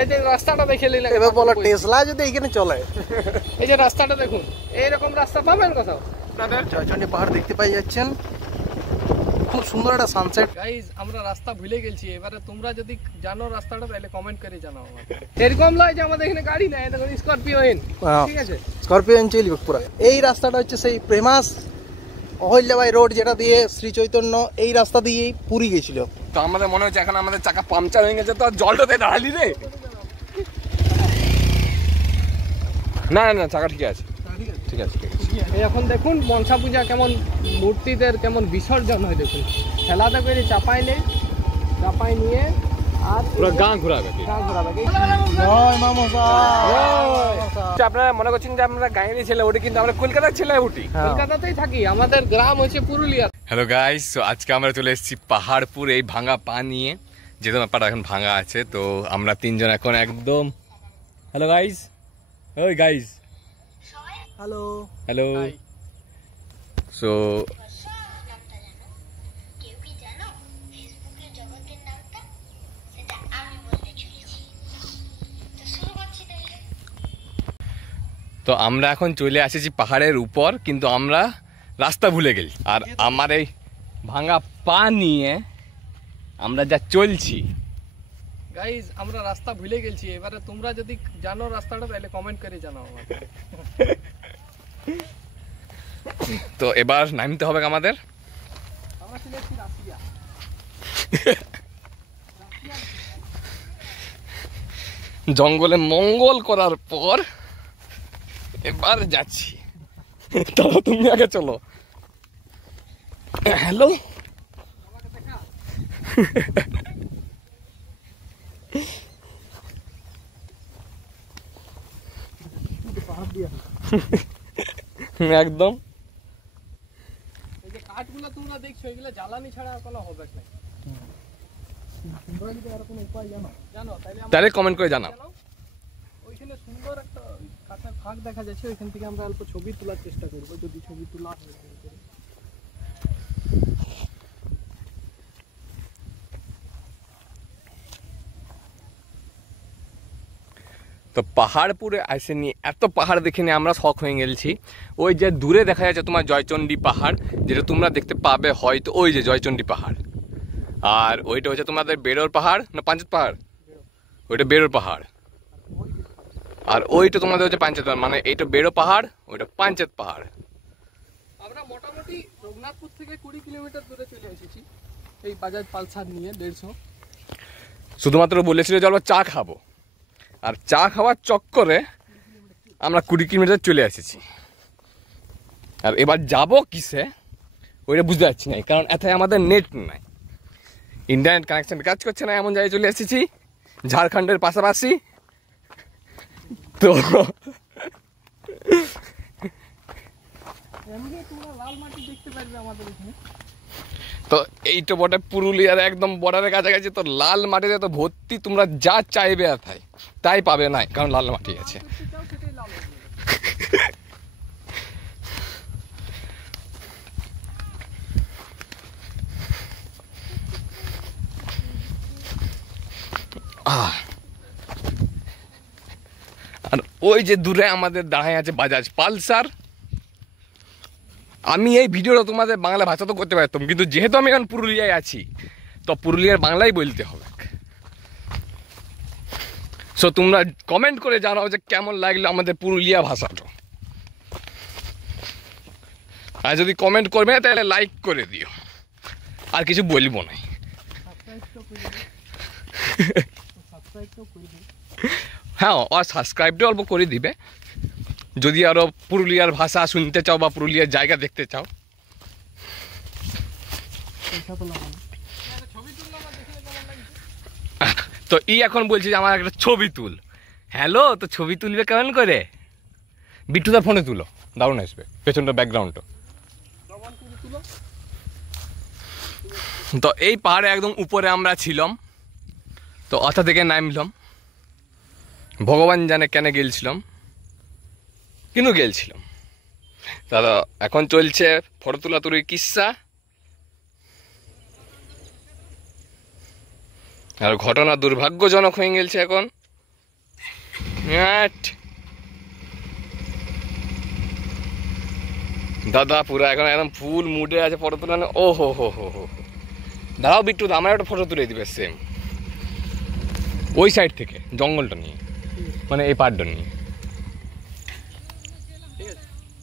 এই যে রাস্তাটা দেখে নিলেন, এবার বলো টেসলা যদি এখানে চলে। এই যে রাস্তাটা দেখুন, এইরকম রাস্তা পাবেন কোথাও? আপনাদের জয়চন্ডী পাহাড় দেখতে পাই যাচ্ছেন, খুব সুন্দর একটা সানসেট। গাইস আমরা রাস্তা ভুলে গেছি, এবারে তোমরা যদি জানো রাস্তাটা তাহলে কমেন্ট করে জানাও আমাকে। এরকম নয় যে আমাদের এখানে গাড়ি নাই, দেখুন স্করপিও ইন, ঠিক আছে স্করপিও ইন চলবে পুরো। এই রাস্তাটা হচ্ছে সেই ফেমাস অহল্যাবাই রোড, যেটা দিয়ে শ্রী চৈতন্য এই রাস্তা দিয়েই পুরী গেছিল। তো আমাদের মনে হচ্ছে এখন আমাদের চাকা পাংচার হয়ে গেছে, তো জলটাতে দাঁড়ালি রে। না না চাকা ঠিক আছে, ঠিক আছে। এখন দেখুন মনসা পূজা কেমন, মূর্তিদের কেমন বিসর্জন হয় দেখুন, খেলাতে করে চাপাই নেই, চাপাই নিয়ে আর পুরো গাঁ ঘোরাবে। জয় মা মনসা। আপনারা মনে করছেন যে আমরা গাঁয়েরই ছেলে উঠি, কিন্তু আমরা কলকাতার ছেলে উঠি, কলকাতাতেই থাকি, আমাদের গ্রাম হচ্ছে পুরুলিয়া। হ্যালো গাইস, তো আজকে আমরা চলে এসেছি পাহাড়পুর এই ভাঙা পা নিয়ে, যেহেতু ব্যাপারটা এখন ভাঙা আছে। তো আমরা তিনজন এখন একদম, হ্যালো গাইস, ওই গাইস, হ্যালো হ্যালো। সো তো আমরা এখন চলে এসেছি পাহাড়ের উপর, কিন্তু আমরা রাস্তা ভুলে গেছি। আর আমার এই ভাঙা পা নিয়ে আমরা যা চলছি, গাইস আমরা রাস্তা ভুলে গেছি, এবারে তোমরা যদি জানো রাস্তাটা তাহলে কমেন্ট করে জানাও আমাকে। তো এবার নামতে হবে আমাদের। আমরা চলে এসেছি রাশিয়া। জঙ্গলে মঙ্গল করার পর এবার যাচ্ছি। তাহলে তুমি আগে চলো। হ্যালো, একদম। এই যে কাঠগুলো তোমরা দেখছো, এগুলো জ্বালানি ছাড়া আর কোনো হবে না। তোমরা যদি আর কোনো উপায় জানো তাহলে কমেন্ট করে জানাও। ওইখানে সুন্দর একটা কাঠের ফাঁক দেখা যাচ্ছে, ওইখান থেকে আমরা অল্প ছবি তোলার চেষ্টা করবো, যদি ছবি তোলা হয়। তো পাহাড়পুরে আসেনি, এত পাহাড় দেখে নিয়ে আমরা শখ হয়ে গেছি। ওই যে দূরে দেখা যাচ্ছে তোমার জয়চন্ডী পাহাড়, যেটা তোমরা দেখতে পাবে হয়তো, ওই যে জয়চন্ডী পাহাড়। আর ওইটা হচ্ছে তোমাদের বেরোর পাহাড় না পাঞ্চেত পাহাড়, ওইটা বেরোর পাহাড়। আর ওইটা তোমাদের হচ্ছে পাঞ্চেত পাহাড়, মানে এইটা বেরো পাহাড়, ওইটা পাঞ্চেত পাহাড়। আমরা মোটামুটি রঘুনাথপুর থেকে 20 কিলোমিটার দূরে চলে এসেছি এই বাজাজ পালসার নিয়ে 150। শুধুমাত্র বলেছিল যে আমরা চা খাবো, আর চা খাওয়ার চক্করে আমরা 20 কিলোমিটার চলে এসেছি। আর এবার যাবো কিসে ওইটা বুঝতে পারছি না, কারণ এথায় আমাদের নেট নাই, ইন্টারনেট কানেকশন কাজ করছে না। এমন জায়গায় চলে এসেছি ঝাড়খণ্ডের পাশাপাশি। তো লাল মাটি দেখতে পারবে আমাদের এখানে। তো এইটা বটে পুরুলিয়ার একদম বর্ডারের কাছাকাছি। তো লাল মাটিতে তো ভর্তি, তোমরা যা চাইবে এথায় তাই পাবে না, কারণ লাল মাটি আছে। আর ওই যে দূরে আমাদের দাঁড়ায় আছে বাজাজ পালসার। আমি এই ভিডিওটা তোমাদের বাংলা ভাষা তো করতে পারতাম, কিন্তু যেহেতু আমি এখন পুরুলিয়ায় আছি, তো পুরুলিয়ার বাংলাই বলতে হবে। সো তোমরা কমেন্ট করে জানাও যে কেমন লাগলো আমাদের পুরুলিয়া ভাষাটা। আর যদি কমেন্ট করবে তাহলে লাইক করে দিও, আর কিছু বলবো না। হ্যাঁ, আর সাবস্ক্রাইবটা অল্প করে দিবে যদি আরো পুরুলিয়ার ভাষা শুনতে চাও বা পুরুলিয়ার জায়গা দেখতে চাও। তো এখন বলছি যে আমার একটা ছবি তুল। হ্যালো, তো ছবি তুলবে কেমন করে? বিট্টুদার ফোনে তুলো, দারুণ আসবে পেছনটা ব্যাকগ্রাউন্ডটা। তো এই পাহাড়ে একদম উপরে আমরা ছিলাম, তো অথা থেকে নামলাম। ভগবান জানে কেন গেলছিলাম, কিন্তু গেলছিলাম। তাহলে এখন চলছে ফটো তোলাতুলির কিস্সা। আর ঘটনা দুর্ভাগ্যজনক হয়ে গেছে এখন। দাদা পুরো এখন একদম ফুল মুডে আছে ফটো তোলানো। ও হো হো হো হো, দাঁড়াও বিট্টু, আমার একটা ফটো তুলে দিবে সেম ওই সাইড থেকে, জঙ্গলটা নিয়ে, মানে এই পাড়টা নিয়ে।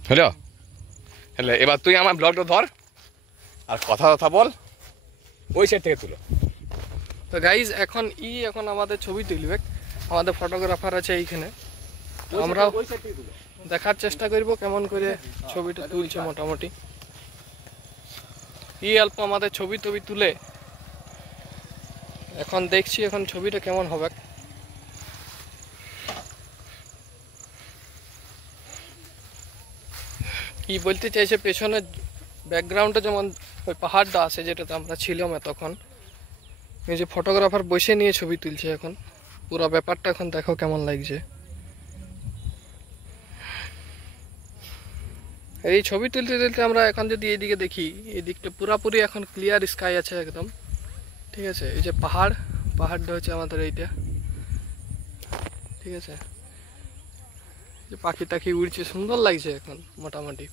হ্যালো হ্যালো, এবার তুই আমার ব্লগটা ধর আর কথা বল, ওই সাইড থেকে তুলো। তো গাইজ এখন আমাদের ছবি তুলবে, আমাদের ফটোগ্রাফার আছে এইখানে, আমরাও দেখার চেষ্টা করব কেমন করে ছবিটা তুলছে। মোটামুটি অল্প আমাদের ছবি তুলে এখন দেখছি এখন ছবিটা কেমন হবে। কি বলতে চাইছে পেছনে ব্যাকগ্রাউন্ডে যেমন ওই পাহাড়টা আছে যেটাতে আমরা ছিলাম তখন, এই যে ফটোগ্রাফার বসে নিয়ে ছবি তুলছে এখন, পুরো ব্যাপারটা এখন দেখো কেমন লাগছে। এই ছবি তুলতে আমরা এখন যদি এইদিকে দেখি, এই দিকটা পুরাপুরি এখন ক্লিয়ার স্কাই আছে একদম, ঠিক আছে। এই যে পাহাড়টা হচ্ছে আমাদের এইটা, ঠিক আছে। যে পাখি টাখি উড়ছে, সুন্দর লাগছে এখন মোটামুটি।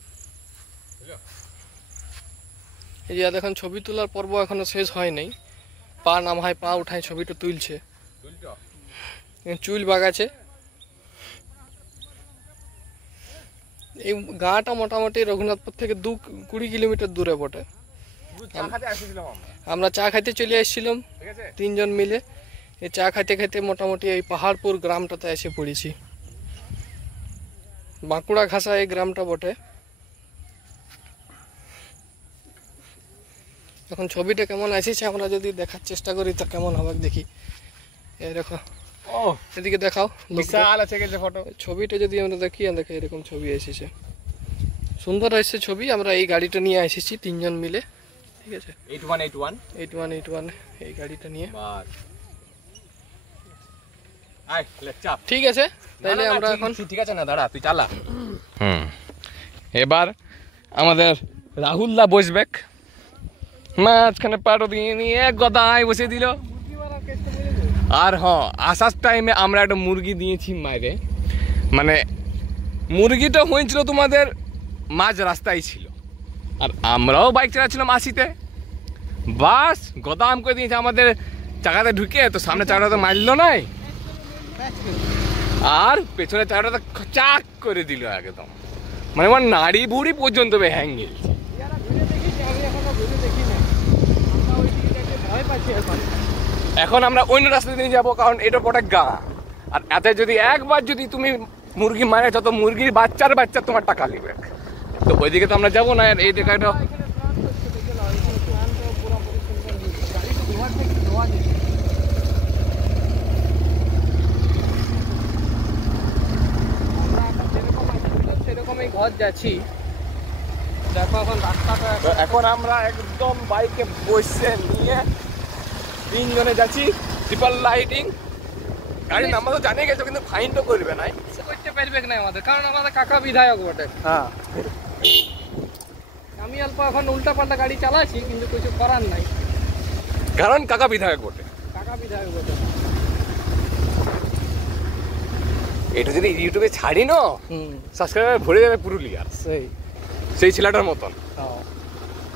এই যে দেখুন ছবি তোলার পর্ব এখনো শেষ হয় নাই, পা নামায় পা উঠায় ছবিটা তুলছে, চুল বাগাচ্ছে। এই গাঁটা মোটামুটি রঘুনাথপুর থেকে 20 কিলোমিটার দূরে বটে। আমরা চা খাইতে চলে আসছিলাম 3 জন মিলে, এই চা খাইতে খাইতে মোটামুটি এই পাহাড়পুর গ্রামটাতে এসে পড়েছি। বাঁকুড়া ঘাসা এই গ্রামটা বটে। এখন ছবিটা কেমন আসছে আমরা যদি দেখার চেষ্টা করি তো কেমন হবে দেখি। এই দেখো, ও এদিকে দেখাও, বিশাল আছে গেছে ফটো। ছবিটা যদি আমরা দেখি, দেখো এরকম ছবি এসেছে, সুন্দর এসেছে ছবি। আমরা এই গাড়িটা নিয়ে এসেছি 3 জন মিলে, ঠিক আছে। 8181 এই গাড়িটা নিয়ে, ঠিক আছে। তাইলে আমরা এখন ঠিক আছে না, দাঁড়া তুই চালা। এবার আমাদের রাহুল দা বসবে মাঝখানে পাড়ো দিয়ে নিয়ে গদায় বসে দিল। আর হ্যাঁ, আসার টাইমে আমরা একটা মুরগি দিয়েছি মাইরে, মানে মুরগিটা হয়েছিল তোমাদের মাঝ রাস্তায় ছিল, আর আমরাও বাইক চালাচ্ছিলাম 80-তে, বাস গদাম করে দিয়েছে আমাদের চাকাতে ঢুকে। তো সামনে চাকাটা তো মারলো নাই, আর পেছনে চাকাটা চাক করে দিল একদম, মানে আমার নাড়ি বুড়ি পর্যন্ত হ্যাং গেছে। এখন আমরা অন্য রাস্তা দিয়ে যাবো, কারণ এটা বটে গা, আর এতে যদি একবার যদি তুমি মুরগি মারে তো মুরগির বাচ্চা তোমার টাকা নেবে। তো ওইদিকে তো আমরা যাবো না। আর এই জায়গাটা সেরকমই ঘর যাচ্ছি, দেখো এখন রাস্তাটা। এখন আমরা একদম বাইকে বসে নিয়ে 3 জনে যাচ্ছি ট্রিপল লাইটিং। গাড়ির নাম্বার তো জানিয়ে গেছো, কিন্তু ফাইন তো করবে না, করতে পারবে না আমাদের, কারণ আমাদের কাকা বিধায়ক বটে। হ্যাঁ, আমি অল্প এখন উল্টা পাল্টা গাড়ি চালাচ্ছি, কিন্তু কিছু করার নাই, কারণ কাকা বিধায়ক বটে। কাকা বিধায়ক বটে। এটা যদি ইউটিউবে ছাড়ি না, সাবস্ক্রাইবার ভরে যাবে পুরুলিয়া, সেই ছেলেটার মতন।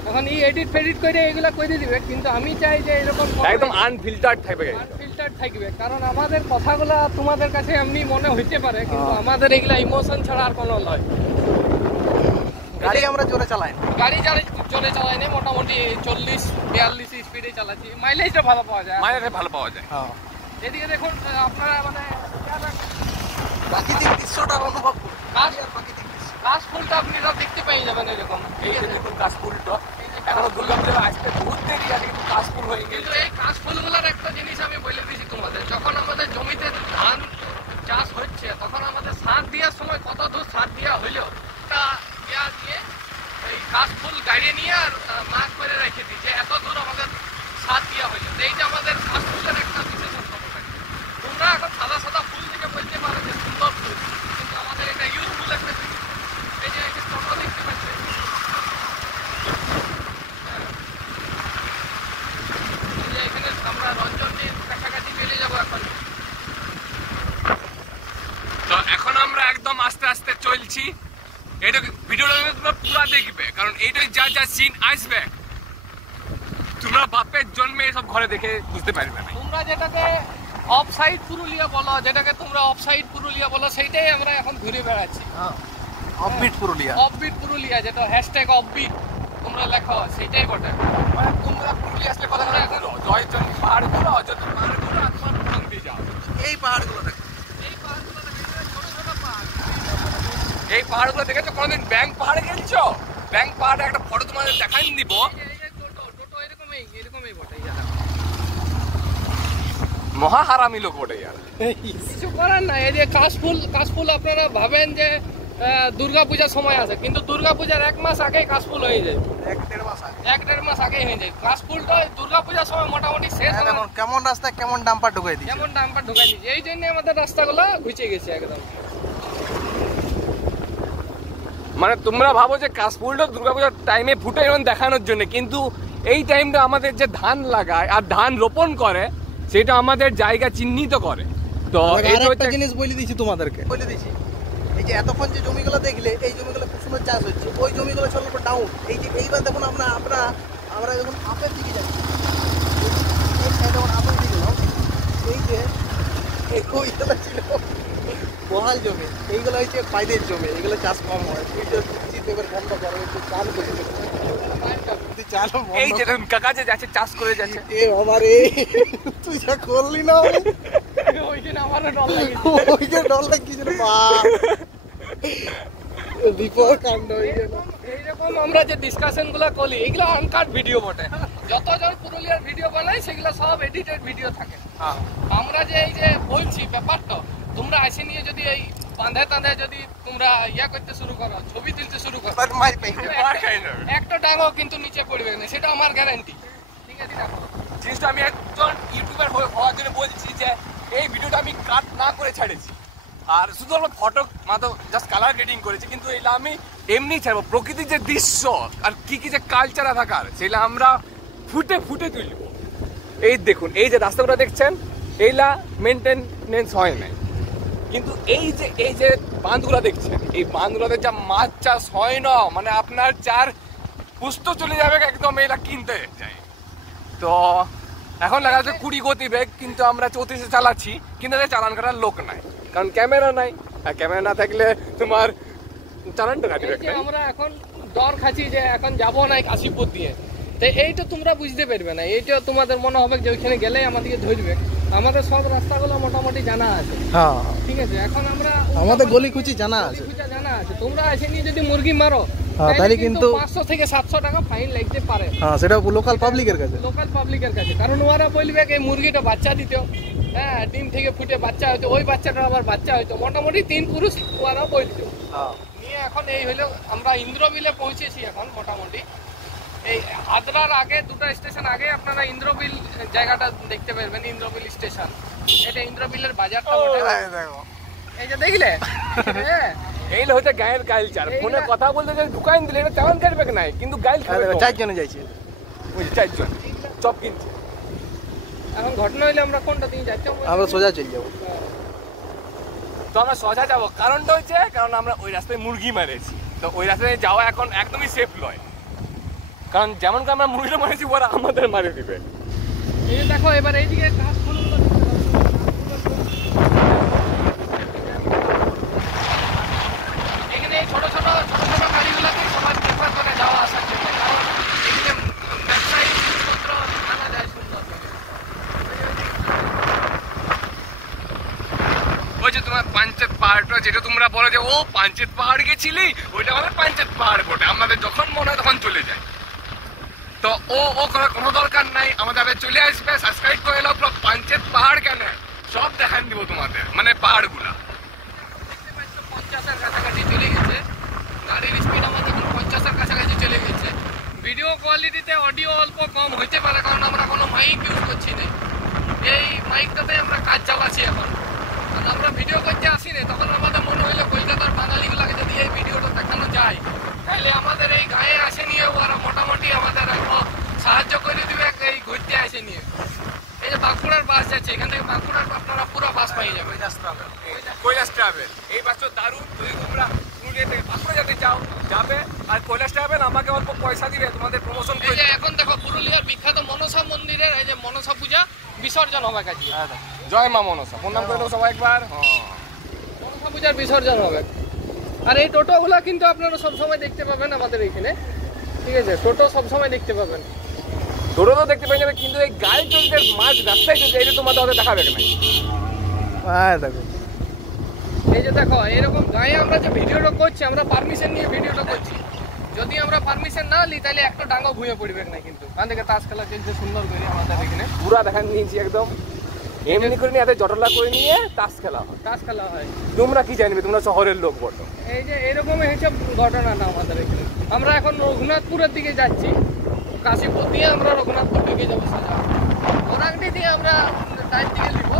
এখন এডিট ফেডিট করে এগুলা করে দিবে, কিন্তু আমি চাই যে এরকম একদম আনফিল্টার্ড থাকবে, কারণ আমাদের কথাগুলো তোমাদের কাছে এমনি মনে হইতে পারে, কিন্তু আমাদের এগুলা ইমোশন ছাড়া আর কোনো নয়। গাড়ি আমরা জোরে চালাই না, গাড়ি জোরে চালাই না, মোটামুটি 40-42 স্পিডে চালাচ্ছি, মাইলেজটা ভালো পাওয়া যায়। হ্যাঁ। এদিকে দেখুন আপনারা, মানে প্রাকৃতিক দৃশ্যটা অনুভব করুন, কাশফুলটা আপনি সব দেখতে পেয়ে যাবেন এরকম। এই যে দেখুন কাশফুলটা, এখনো দুর্গাপূজা আসতে বহুত দেরি আছে, কিন্তু কাশফুল হয়ে গেছে। কিন্তু এই কাশফুলগুলোর একটা জিনিস আমি বলে দিচ্ছি তোমাদের, যখন আমাদের জমিতে ধান চাষ হচ্ছে, তখন আমাদের সার দেওয়ার সময় কত দূর সার দেওয়া হইলো, তা দেওয়া দিয়ে এই কাশফুল গাড়িয়ে নিয়ে আর মাছ করে রেখে দিই যে এত দূর আমাদের সার দেওয়া হইলো। এইটা আমাদের কাশফুলের একটা বিশেষত্ব। তোমরা এখন সাদা ফুল থেকে বলতে পারো যে সুন্দর ফুল, কিন্তু আমাদের এটা ইউজফুল একটা জিনিস। এই যে টোটো দেখতে পাচ্ছি, এখানে আমরা রঞ্জনের কাছাকাছি চলে যাবো এখন। আস্তে চলছি। এটা ভিডিওটা তোমরা পুরো দেখবে, কারণ এইটাই যা যা সিন আসবে তোমরা বাপের জন্মে এসব ঘরে দেখে বুঝতে পারবে না। তোমরা যেটাকে অফ সাইড পুরুলিয়া বলো, যেটাকে তোমরা অফ সাইড পুরুলিয়া বলো, সেইটাই আমরা এখন ঘুরে বেড়াচ্ছি। অফবিট পুরুলিয়া, অফবিট পুরুলিয়া, যেটা হ্যাশট্যাগ অফবিট তোমরা লেখো, সেইটাই বটে। মানে তোমরা পুরুলিয়া আসলে কথা বলে এখন জয়চন্ডী পাহাড়গুলো, অযোধ্যা পাহাড়গুলো আর তোমার প্রথম দিয়ে যাও। এই পাহাড়গুলো দেখো, এই পাহাড়গুলো দেখেছো, ছোট ছোট পাহাড়। এই পাহাড়গুলো দেখেছো? কোনোদিন ব্যাংক পাহাড়ে গেছো? ব্যাংক পাহাড়ে একটা ফটো তোমাদের দেখাই দিব। এই যে টোটো এরকমই বটে। এই জায়গা মহা হারামি লোক ওটা ইয়ার। কিছু করার না। এই যে কাশফুল আপনারা ভাবেন যে দুর্গা পূজার সময় আছে, কিন্তু দুর্গা পূজার 1 মাস আগেই কাশফুল হয়ে যায়। 1-1.5 মাস আগে, 1-1.5 মাস আগেই হয়ে যায়। কাশফুলটা দুর্গা পূজার সময় মোটামুটি শেষ হবে। দেখুন কেমন রাস্তায় কেমন ডাম্পার ঢুকাই দিচ্ছে। যেমন ডাম্পার ঢুকাই দিচ্ছে, এই জন্য আমাদের রাস্তাগুলো ঘুচে গেছে একদম। মানে তোমরা ভাবো যে কাশফুলটা দুর্গাপূজার টাইমে ফুটে এমন দেখানোর জন্য, কিন্তু এই টাইমটা আমাদের যে ধান লাগায় আর ধান রোপণ করে সেটা আমাদের জায়গা চিহ্নিত করে। তো এইটা একটা জিনিস বলে দিচ্ছি তোমাদেরকে, বলে দিচ্ছি, এই যে এতক্ষণ যে জমিগুলো দেখলে, এই জমিগুলো খুব সুন্দর চাষ হচ্ছে, ওই জমিগুলো সব ডাউন। এই যে এইবার দেখুন আমরা যখন আপের দিকে যাচ্ছি, এই সাইডে যখন আপের দিকে গেলাম, এই যে ওইগুলো ছিল বহাল জমি, এইগুলো হচ্ছে পাইলের জমি, এগুলো চাষ কম হয়। তুই যে এবার বন্ধ করো, একটু চাল করে এই যে কাকা যে যাচ্ছে চাষ করে যাচ্ছে, এ বাবারে তুই যা করলি না, ওই জন্য আমারও ডর লাগে। ওই যে ডর লাগছিল, বাপ বিপদ কাণ্ড হয়ে গেল। এইরকম আমরা যে ডিসকাশন গুলো করি, এগুলো আনকাট ভিডিও বটে। যতজন পুরুলিয়ার ভিডিও বানাই সেগুলো সব এডিটেড ভিডিও থাকে। আমরা যে এই যে বলছি ব্যাপারটা, তোমরা এসে নিয়ে যদি এই বাঁধে টাঁধে যদি তোমরা করতে শুরু করো, ছবি তুলতে শুরু করো, একটা ডাঙও কিন্তু নিচে পড়বে না, সেটা আমার গ্যারান্টি। ঠিক আছে, দেখো জিনিসটা আমি একজন ইউটিউবার হওয়ার জন্য বলছি যে এই ভিডিওটা আমি কাট না করে ছাড়েছি, আর শুধু আমরা ফটো মাত্র জাস্ট কালার গ্রেডিং করেছি, কিন্তু এইটা আমি এমনি ছাড়বো। প্রকৃতির যে দৃশ্য আর কি কি যে কালচার থাকার, সেগুলো আমরা ফুটে ফুটে তুলবো। এই দেখুন, এই যে রাস্তাগুলো দেখছেন, এইলা মেনটেনেন্স হয় নাই, কিন্তু এই যে বাঁধগুলো দেখছেন, এই বাঁধগুলোতে যা মাছ চাষ হয় না, মানে আপনার 4 পুস্ত চলে যাবে একদম এইটা কিনতে যাই। তো এখন লাগা যাচ্ছে 20 গতিবেগ, কিন্তু আমরা 34-এ চালাচ্ছি, কিন্তু চালান করার লোক নাই, কারণ ক্যামেরা নাই। আর ক্যামেরা না থাকলে তোমার চালানটা কাটবে। আমরা এখন ডর খাচ্ছি যে এখন যাবো না কাশীপুর দিয়ে, তো এইটা তোমরা বুঝতে পারবে না। এইটা তোমাদের মনে হবে যে ওইখানে গেলেই আমাদেরকে ধরবে। আমাদের সব রাস্তাগুলো মোটামুটি জানা আছে। হ্যাঁ, ঠিক আছে, এখন আমরা আমাদের গলি কুচি জানা আছে। জানা আছে। তোমরা এসে নিয়ে যদি মুরগি মারো, তাহলে কিন্তু 500 থেকে 700 টাকা ফাইন লাগতে পারে। হ্যাঁ, সেটা লোকাল পাবলিকের কাছে, কারণ ওরা বলবে এই মুরগিটা বাচ্চা দিত, হ্যাঁ, ডিম থেকে ফুটে বাচ্চা হইতো, ওই বাচ্চাটা আবার বাচ্চা হইতো, মোটামুটি 3 পুরুষ ওরা বলতো নিয়ে। এখন এই হলো আমরা ইন্দ্রবিলে পৌঁছেছি এখন মোটামুটি। এই আদ্রার আগে 2টা স্টেশন আগে আপনারা ইন্দ্রবিল জায়গাটা দেখতে পারবেন। ইন্দ্রবিল স্টেশন, এটা ইন্দ্রবিলের বাজারটা বটে। এই যে দেখলে, হ্যাঁ, এই হচ্ছে গায়ের কালচার। ফোনে কথা বলতে যে দোকান দিলে এটা চালান কাটবে নাই, কিন্তু গাইল খাবে। 4 জনে যাইছে, ওই 4 জন চপ কিনছে। এখন ঘটনা হইলে আমরা কোনটা দিয়ে যাচ্ছি? আমরা সোজা চলে যাবো। তো আমরা সোজা যাবো, কারণটা হচ্ছে কারণ আমরা ওই রাস্তায় মুরগি মেরেছি, তো ওই রাস্তায় যাওয়া এখন একদমই সেফ নয়, কারণ যেমন আমরা মুরগিটা মারেছি ওরা আমাদের মারে দিবে। এই যে দেখো, এবার এইদিকে ঘাস ফুলগুলো এখানে ছোট ছোট গাড়িগুলোতে সবাই প্রেফার করে যাওয়া আসার জন্য, কারণ এখানে ব্যবসায়ী জিনিসপত্র আনা যায় সুন্দর। ওই যে তোমার পাঞ্চেত পাহাড়টা, যেটা তোমরা বলো যে ও পাঞ্চেত পাহাড় গেছিলি, ওইটা আমাদের পাঞ্চেত পাহাড় বটে। আমাদের যখন মনে হয় তখন চলে যায়, তো ও করার কোনো দরকার নাই। আমাদের চলে আসবে, সাবস্ক্রাইব করে এলো, পুরো পাঞ্চেত পাহাড় কেন সব দেখান দিব তোমাদের, মানে পাহাড়গুলা। 50-এর কাছাকাছি চলে গেছে, গাড়ির স্পিড আমাদের 50-এর কাছাকাছি চলে গেছে। ভিডিও কোয়ালিটিতে অডিও অল্প কম হইতে পারে, কারণ আমরা কোনো মাইক ইউজ করছি না। এই মাইকটাতে আমরা কাজ চালাচ্ছি এখন। কারণ আমরা ভিডিও করতে আসি না, তখন আমাদের মনে হইলো কলকাতার বাঙালিগুলাকে যদি এই ভিডিওটা দেখানো যায়, তাহলে আমাদের এই গায়ে আসে নিয়ে ওরা মোটামুটি আমাদের সাহায্য করে দিবে এই ঘুরতে আসে নিয়ে। এই যে বাঁকুড়ার বাস যাচ্ছে, এখান থেকে বাঁকুড়ার আপনারা পুরো পাস পেয়ে যাবে। কৈলাস ট্রাভেল এই বাসটা দারুণ। যদি তোমরা পুরুলিয়া থেকে বাঁকুড়া যেতে চাও যাবে, আর কৈলাস ট্রাভেল আমাকে অল্প পয়সা দিবে তোমাদের প্রমোশন এই যে এখন দেখো পুরুলিয়ার বিখ্যাত মনসা মন্দিরের এই যে মনসা পূজা বিসর্জন হবে কাছে। জয় মা মনসা প্রণাম করে দেবো সবাই একবার। মনসা পূজার বিসর্জন হবে। আর এই টোটোগুলো কিন্তু আপনারা সবসময় দেখতে পাবেন আমাদের এখানে, ঠিক আছে? টোটো সবসময় দেখতে পাবেন। টোটো তো দেখতে পেয়ে যাবে, কিন্তু এই গাড়ি চলতে মাঝ রাস্তায় চলছে এটা তোমাদের ওদের দেখাবে না। হ্যাঁ দেখো, এই যে দেখো এরকম গায়ে আমরা যে ভিডিওটা করছি, আমরা পারমিশন নিয়ে ভিডিওটা করছি। যদি আমরা পারমিশন না নিই তাহলে একটা ডাঙ্গা ভুঁয়ে পড়বে না। কিন্তু ওখান থেকে তাস খেলা চলছে সুন্দর করে আমাদের এখানে, পুরা দেখা নিয়েছি একদম এমনি করে নিয়ে এত জটলা করে নিয়ে তাস খেলা হয়। তাস খেলা হয়। তোমরা কি জানবে, তোমরা শহরের লোক বটো। এই যে এরকমই হয়েছে ঘটনা না আমাদের এখানে। আমরা এখন রঘুনাথপুরের দিকে যাচ্ছি, কাশীপুর দিয়ে আমরা রঘুনাথপুর দিকে যাবো সোজা। ওরাংটি দিয়ে আমরা টাইম দিকে নিব।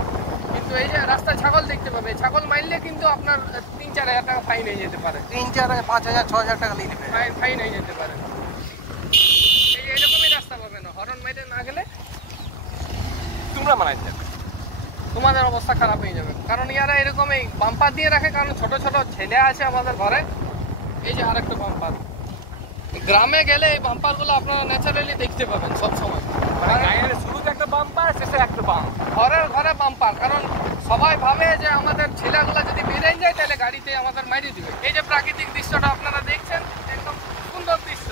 কিন্তু এই যে রাস্তায় ছাগল দেখতে পাবে, ছাগল মারলে কিন্তু আপনার 3-4 হাজার টাকা ফাইন হয়ে যেতে পারে। 3-4 5,000 6,000 টাকা নিয়ে নেবে। ফাইন হয়ে যেতে পারে। এই যে এরকমই রাস্তা পাবে না, হরন মাইরে না গেলে তোমরা মানাই যাবে, তোমাদের অবস্থা খারাপ হয়ে যাবে। কারণ ইয়ারা এরকম এই বাম্পার দিয়ে রাখে, কারণ ছোট ছোট ছেলে আছে আমাদের ঘরে। এই যে আরেকটা বাম্পার, গ্রামে গেলে এই বাম্পার গুলো আপনারা ন্যাচারালি দেখতে পাবেন সব সময়। শুরুতে একটা বাম্পার, শেষে একটা বাম্প, ঘরের ঘরে বাম্পার। কারণ সবাই ভাবে যে আমাদের ছেলেগুলো যদি বেরিয়ে যায় তাহলে গাড়িতে আমাদের মারিয়ে দিবে। এই যে প্রাকৃতিক দৃশ্যটা আপনারা দেখছেন, একদম সুন্দর দৃশ্য।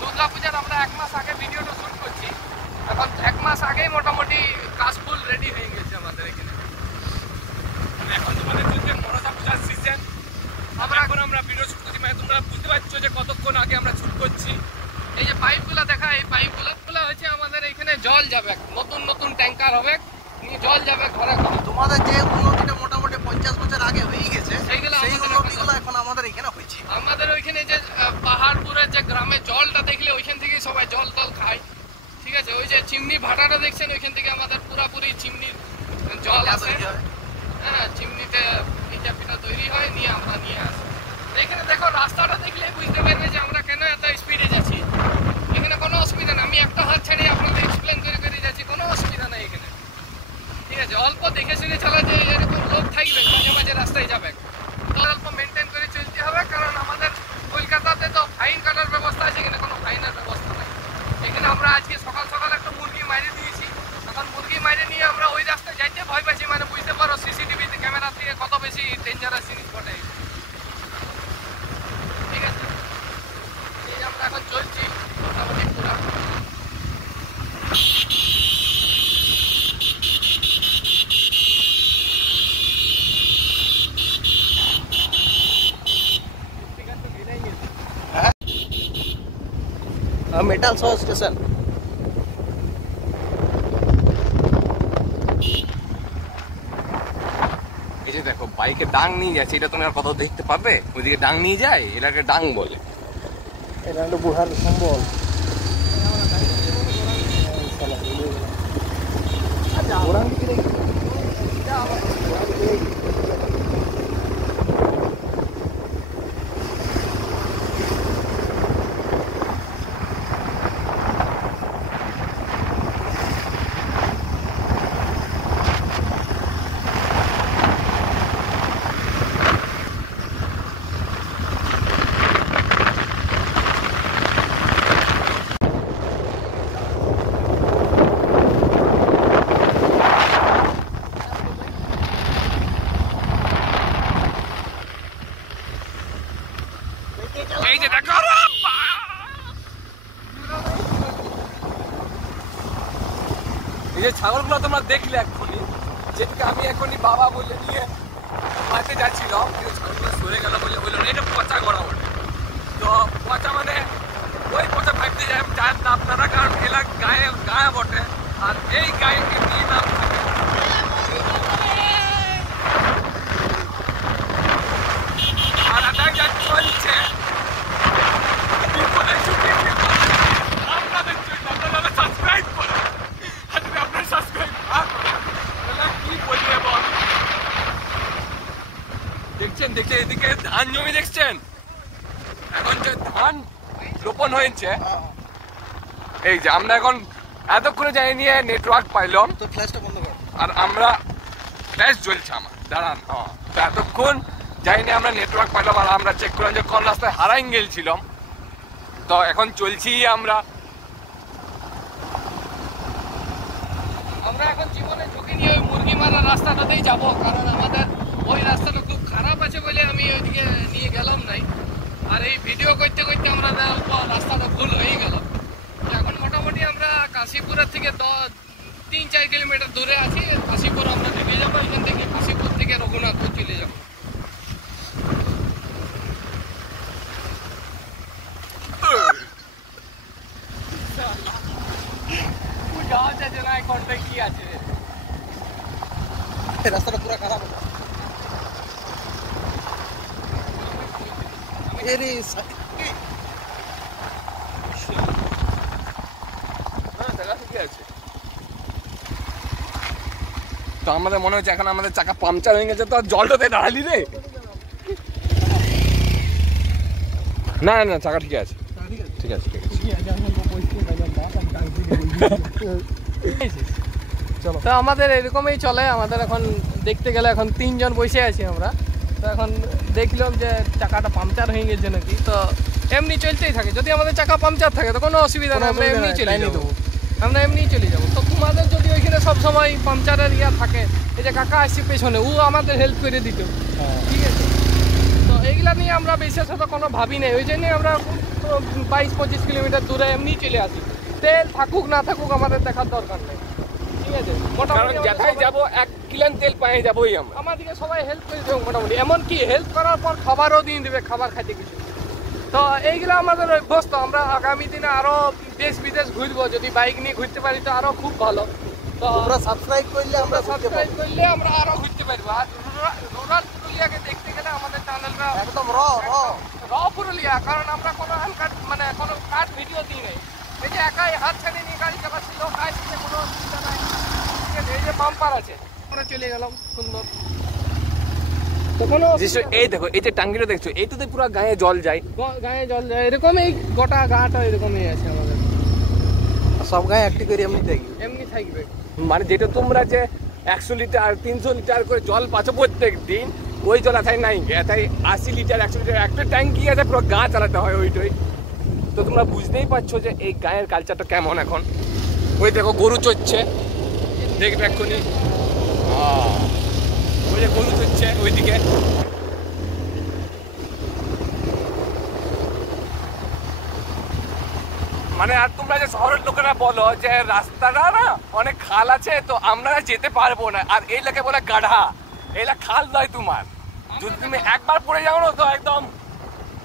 দুর্গা পূজার আমরা 1 মাস আগে ভিডিওটা শুট করছি, এখন 1 মাস আগেই মোটামুটি কাশফুল রেডি হয়ে গেছে আমাদের এখানে। এখন তোমাদের চলছে মনসা পূজার সিজন। আমরা ভিডিও শুট করছি, মানে তোমরা বুঝতে পারছো যে কতক্ষণ আগে আমরা শুট করছি। এই যে পাইপগুলো দেখা, এই পাইপগুলো হচ্ছে আমাদের এখানে জল যাবে, নতুন নতুন ট্যাঙ্কার হবে, নিয়ে জল যাবে ঘরে ঘরে। তোমাদের যে উন্নতিটা মোটামুটি 50 বছর আগে হয়ে গেছে, সেইগুলো সেই আমাদের উন্নতিগুলো এখন আমাদের এখানে হচ্ছে। আমাদের ওইখানে যে পাহাড়পুরের যে গ্রামে জলটা দেখলে ওইখান থেকে সবাই জল টল খায়, ঠিক আছে? ওই যে চিমনি ভাটাটা দেখছেন, ওইখান থেকে আমাদের পুরাপুরি চিমনির জল আসে। হ্যাঁ, চিমনিতে পিঠা পিঠা তৈরি হয়, নিয়ে আমরা নিয়ে আসি। এখানে দেখো রাস্তাটা দেখলে বুঝতে পারবে যে আমরা কেন এত স্পিডে যাচ্ছি। এখানে কোনো অসুবিধা নেই, আমি একটা হাত ছেড়ে আপনাদের এক্সপ্লেন করে করে যাচ্ছি, কোনো অসুবিধা নেই এখানে, ঠিক আছে? অল্প দেখে শুনে চালা, যে এরকম লোক থাকবে মাঝে মাঝে রাস্তায় যাবে, তো অল্প মেনটেন করে চলতে হবে। কারণ আমাদের কলকাতাতে তো ফাইন কাটার ব্যবস্থা আছে, এখানে কোনো ফাইনের ব্যবস্থা নেই। এখানে আমরা আজকে সকাল সকাল একটা মুরগি মাইরে দিয়েছি, এখন মুরগি মাইরে নিয়ে আমরা ওই রাস্তায় যাইতে ভয় পাচ্ছি। মানে বুঝতে পারো সিসিটিভিতে ক্যামেরা থেকে কত বেশি ডেঞ্জারাস জিনিস ঘটে, ঠিক আছে? এই যে আমরা এখন চলছি মোটামুটি পুরা। মেটাল সহ স্টেশন। এই যে দেখো বাইকে ডাং নিয়ে যাচ্ছে, এটা তুমি আর কোথাও দেখতে পাবে? ওইদিকে ডাং নিয়ে যায়, এটাকে ডাং বলে। এটা হলো বুহার সম্বল। এই যে দেখো, এই যে ছাগলগুলো তোমরা দেখলে এক্ষুনি, যেটাকে আমি এখনই বাবা বলে নিয়ে মাঠে যাচ্ছিলাম, কিন্তু ছাগলগুলো সরে গেল বলে বললাম এটা পচা গড়া ওঠে। তো পচা মানে ওই পচা ভাবতে যায় চায়ের নাম না, কারণ এলা গায়ে গায়ে বটে, আর এই গায়ে কি নাম আর এটা যা চলছে বিপদের ঝুঁকি। আপনাদের জন্য আপনারা সাবস্ক্রাইব করুন, আর যদি আপনারা সাবস্ক্রাইব না করেন তাহলে কি বলবে বল? দেখছেন দেখছেন এদিকে ধান জমি দেখছেন, এখন যে ধান রোপণ হয়েছে, এই যে আমরা এখন এতক্ষণে যাই নিয়ে নেটওয়ার্ক পাইলাম, তো ফ্ল্যাশটা বন্ধ কর। আর আমরা ফ্ল্যাশ জ্বলছে আমার, দাঁড়ান। তো এতক্ষণ যাইনি আমরা, নেটওয়ার্ক পাইলাম আর আমরা চেক করলাম যে কোন রাস্তায় হারাই গেছিলাম। তো এখন চলছি আমরা এখন জীবনে ঝুঁকি নিয়ে ওই মুরগি মারার রাস্তাটাতেই যাবো, কারণ আমাদের ওই রাস্তাটা খুব খারাপ আছে বলে আমি ওইদিকে নিয়ে গেলাম নাই। আর এই ভিডিও করতে করতে আমরা রাস্তাটা ভুল হয়ে গেল। এখন মোটামুটি আমরা কাশীপুরের থেকে 3-4 কিলোমিটার দূরে আছি। কাশীপুর আমরা ঢুকে যাবো, এখান থেকে কাশীপুর থেকে রঘুনাথপুর চলে যাবো। যাওয়া যাচ্ছে না, কোনটায় কি আছে রাস্তাটা পুরো খারাপ। তো আমাদের মনে হচ্ছে এখন আমাদের চাকা পাংচার হয়ে গেছে। তো জলটাতে দাঁড়ালি রে? না না, চাকা ঠিক আছে, ঠিক আছে, ঠিক আছে। তো আমাদের এরকমই চলে। আমাদের এখন দেখতে গেলে এখন 3 জন বসে আছি আমরা। তো এখন দেখলাম যে চাকাটা পাংচার হয়ে গেছে নাকি, তো এমনি চলতেই থাকে। যদি আমাদের চাকা পাংচার থাকে তো কোনো অসুবিধা নেই, আমরা এমনি চলে যাবো, আমরা এমনি চলে যাবো। তো তোমাদের যদি ওইখানে সবসময় পাংচারের ইয়া থাকে, এই যে কাকা আসছে পেছনে, ও আমাদের হেল্প করে দিত, ঠিক আছে। তো এইগুলা নিয়ে আমরা বিশেষত কোনো ভাবি নেই, ওই জন্যই আমরা 22-25 কিলোমিটার দূরে এমনি চলে আসি। তেল থাকুক না থাকুক আমাদের দেখার দরকার নেই, ঠিক আছে। মোটামুটি যেথায় যাবো 1 কিলোন তেল পায়ে যাবোই আমরা। আমাদেরকে সবাই হেল্প করে দেবে মোটামুটি, এমনকি হেল্প করার পর খাবারও দিয়ে দেবে, খাবার খাইতে কিছু। তো এইগুলো আমাদের অভ্যস্ত। আমরা আগামী দিনে আরো দেশ বিদেশ ঘুরবো, যদি বাইক নিয়ে ঘুরতে পারি তো আরো খুব ভালো। তো তোমরা সাবস্ক্রাইব করলে আমরা সাবস্ক্রাইব করলে আমরা আরো ঘুরতে পারবো। আর রুরাল পুরুলিয়াকে দেখতে গেলে আমাদের চ্যানেলটা একদম র পুরুলিয়া, কারণ আমরা কোনো আনকাট মানে কোনো কাট ভিডিও দিই নাই। এই যে একাই হাত ছেড়ে নিয়ে গাড়ি চালাচ্ছি, লোক আসছে, কোনো অসুবিধা নাই, ঠিক আছে। এই যে পাম্পার আছে, আমরা চলে গেলাম সুন্দর। তো কোনো এই দেখো, এই যে টাঙ্গিটা দেখছো, এইটাতে পুরো গায়ে জল যায়, গায়ে জল যায়, এরকমই গোটা গাটা এরকমই আছে আমাদের। সব গায়ে একটি করে এমনি থাকি, এমনি থাকবে। মানে যেটা তোমরা যে 100 লিটার 300 লিটার করে জল পাচ্ছ প্রত্যেক দিন, ওই জল এথায় নাই। এথায় 80 লিটার 100 লিটার একটা ট্যাঙ্কি আছে, পুরো গা চালাতে হয় ওইটাই। তো তোমরা বুঝতেই পারছো যে এই গায়ের কালচারটা কেমন এখন। ওই দেখো গরু চড়ছে, দেখবে এক্ষুনি, ওই যে গরু চড়ছে ওইদিকে। মানে আর তোমরা যে শহরের লোকেরা বলো যে রাস্তাটা না অনেক খাল আছে, তো আমরা যেতে পারবো না। আর এই লোকে বলে গাঢ়া, এইটা খাল নয় তোমার। যদি তুমি একবার পড়ে যাও না তো একদম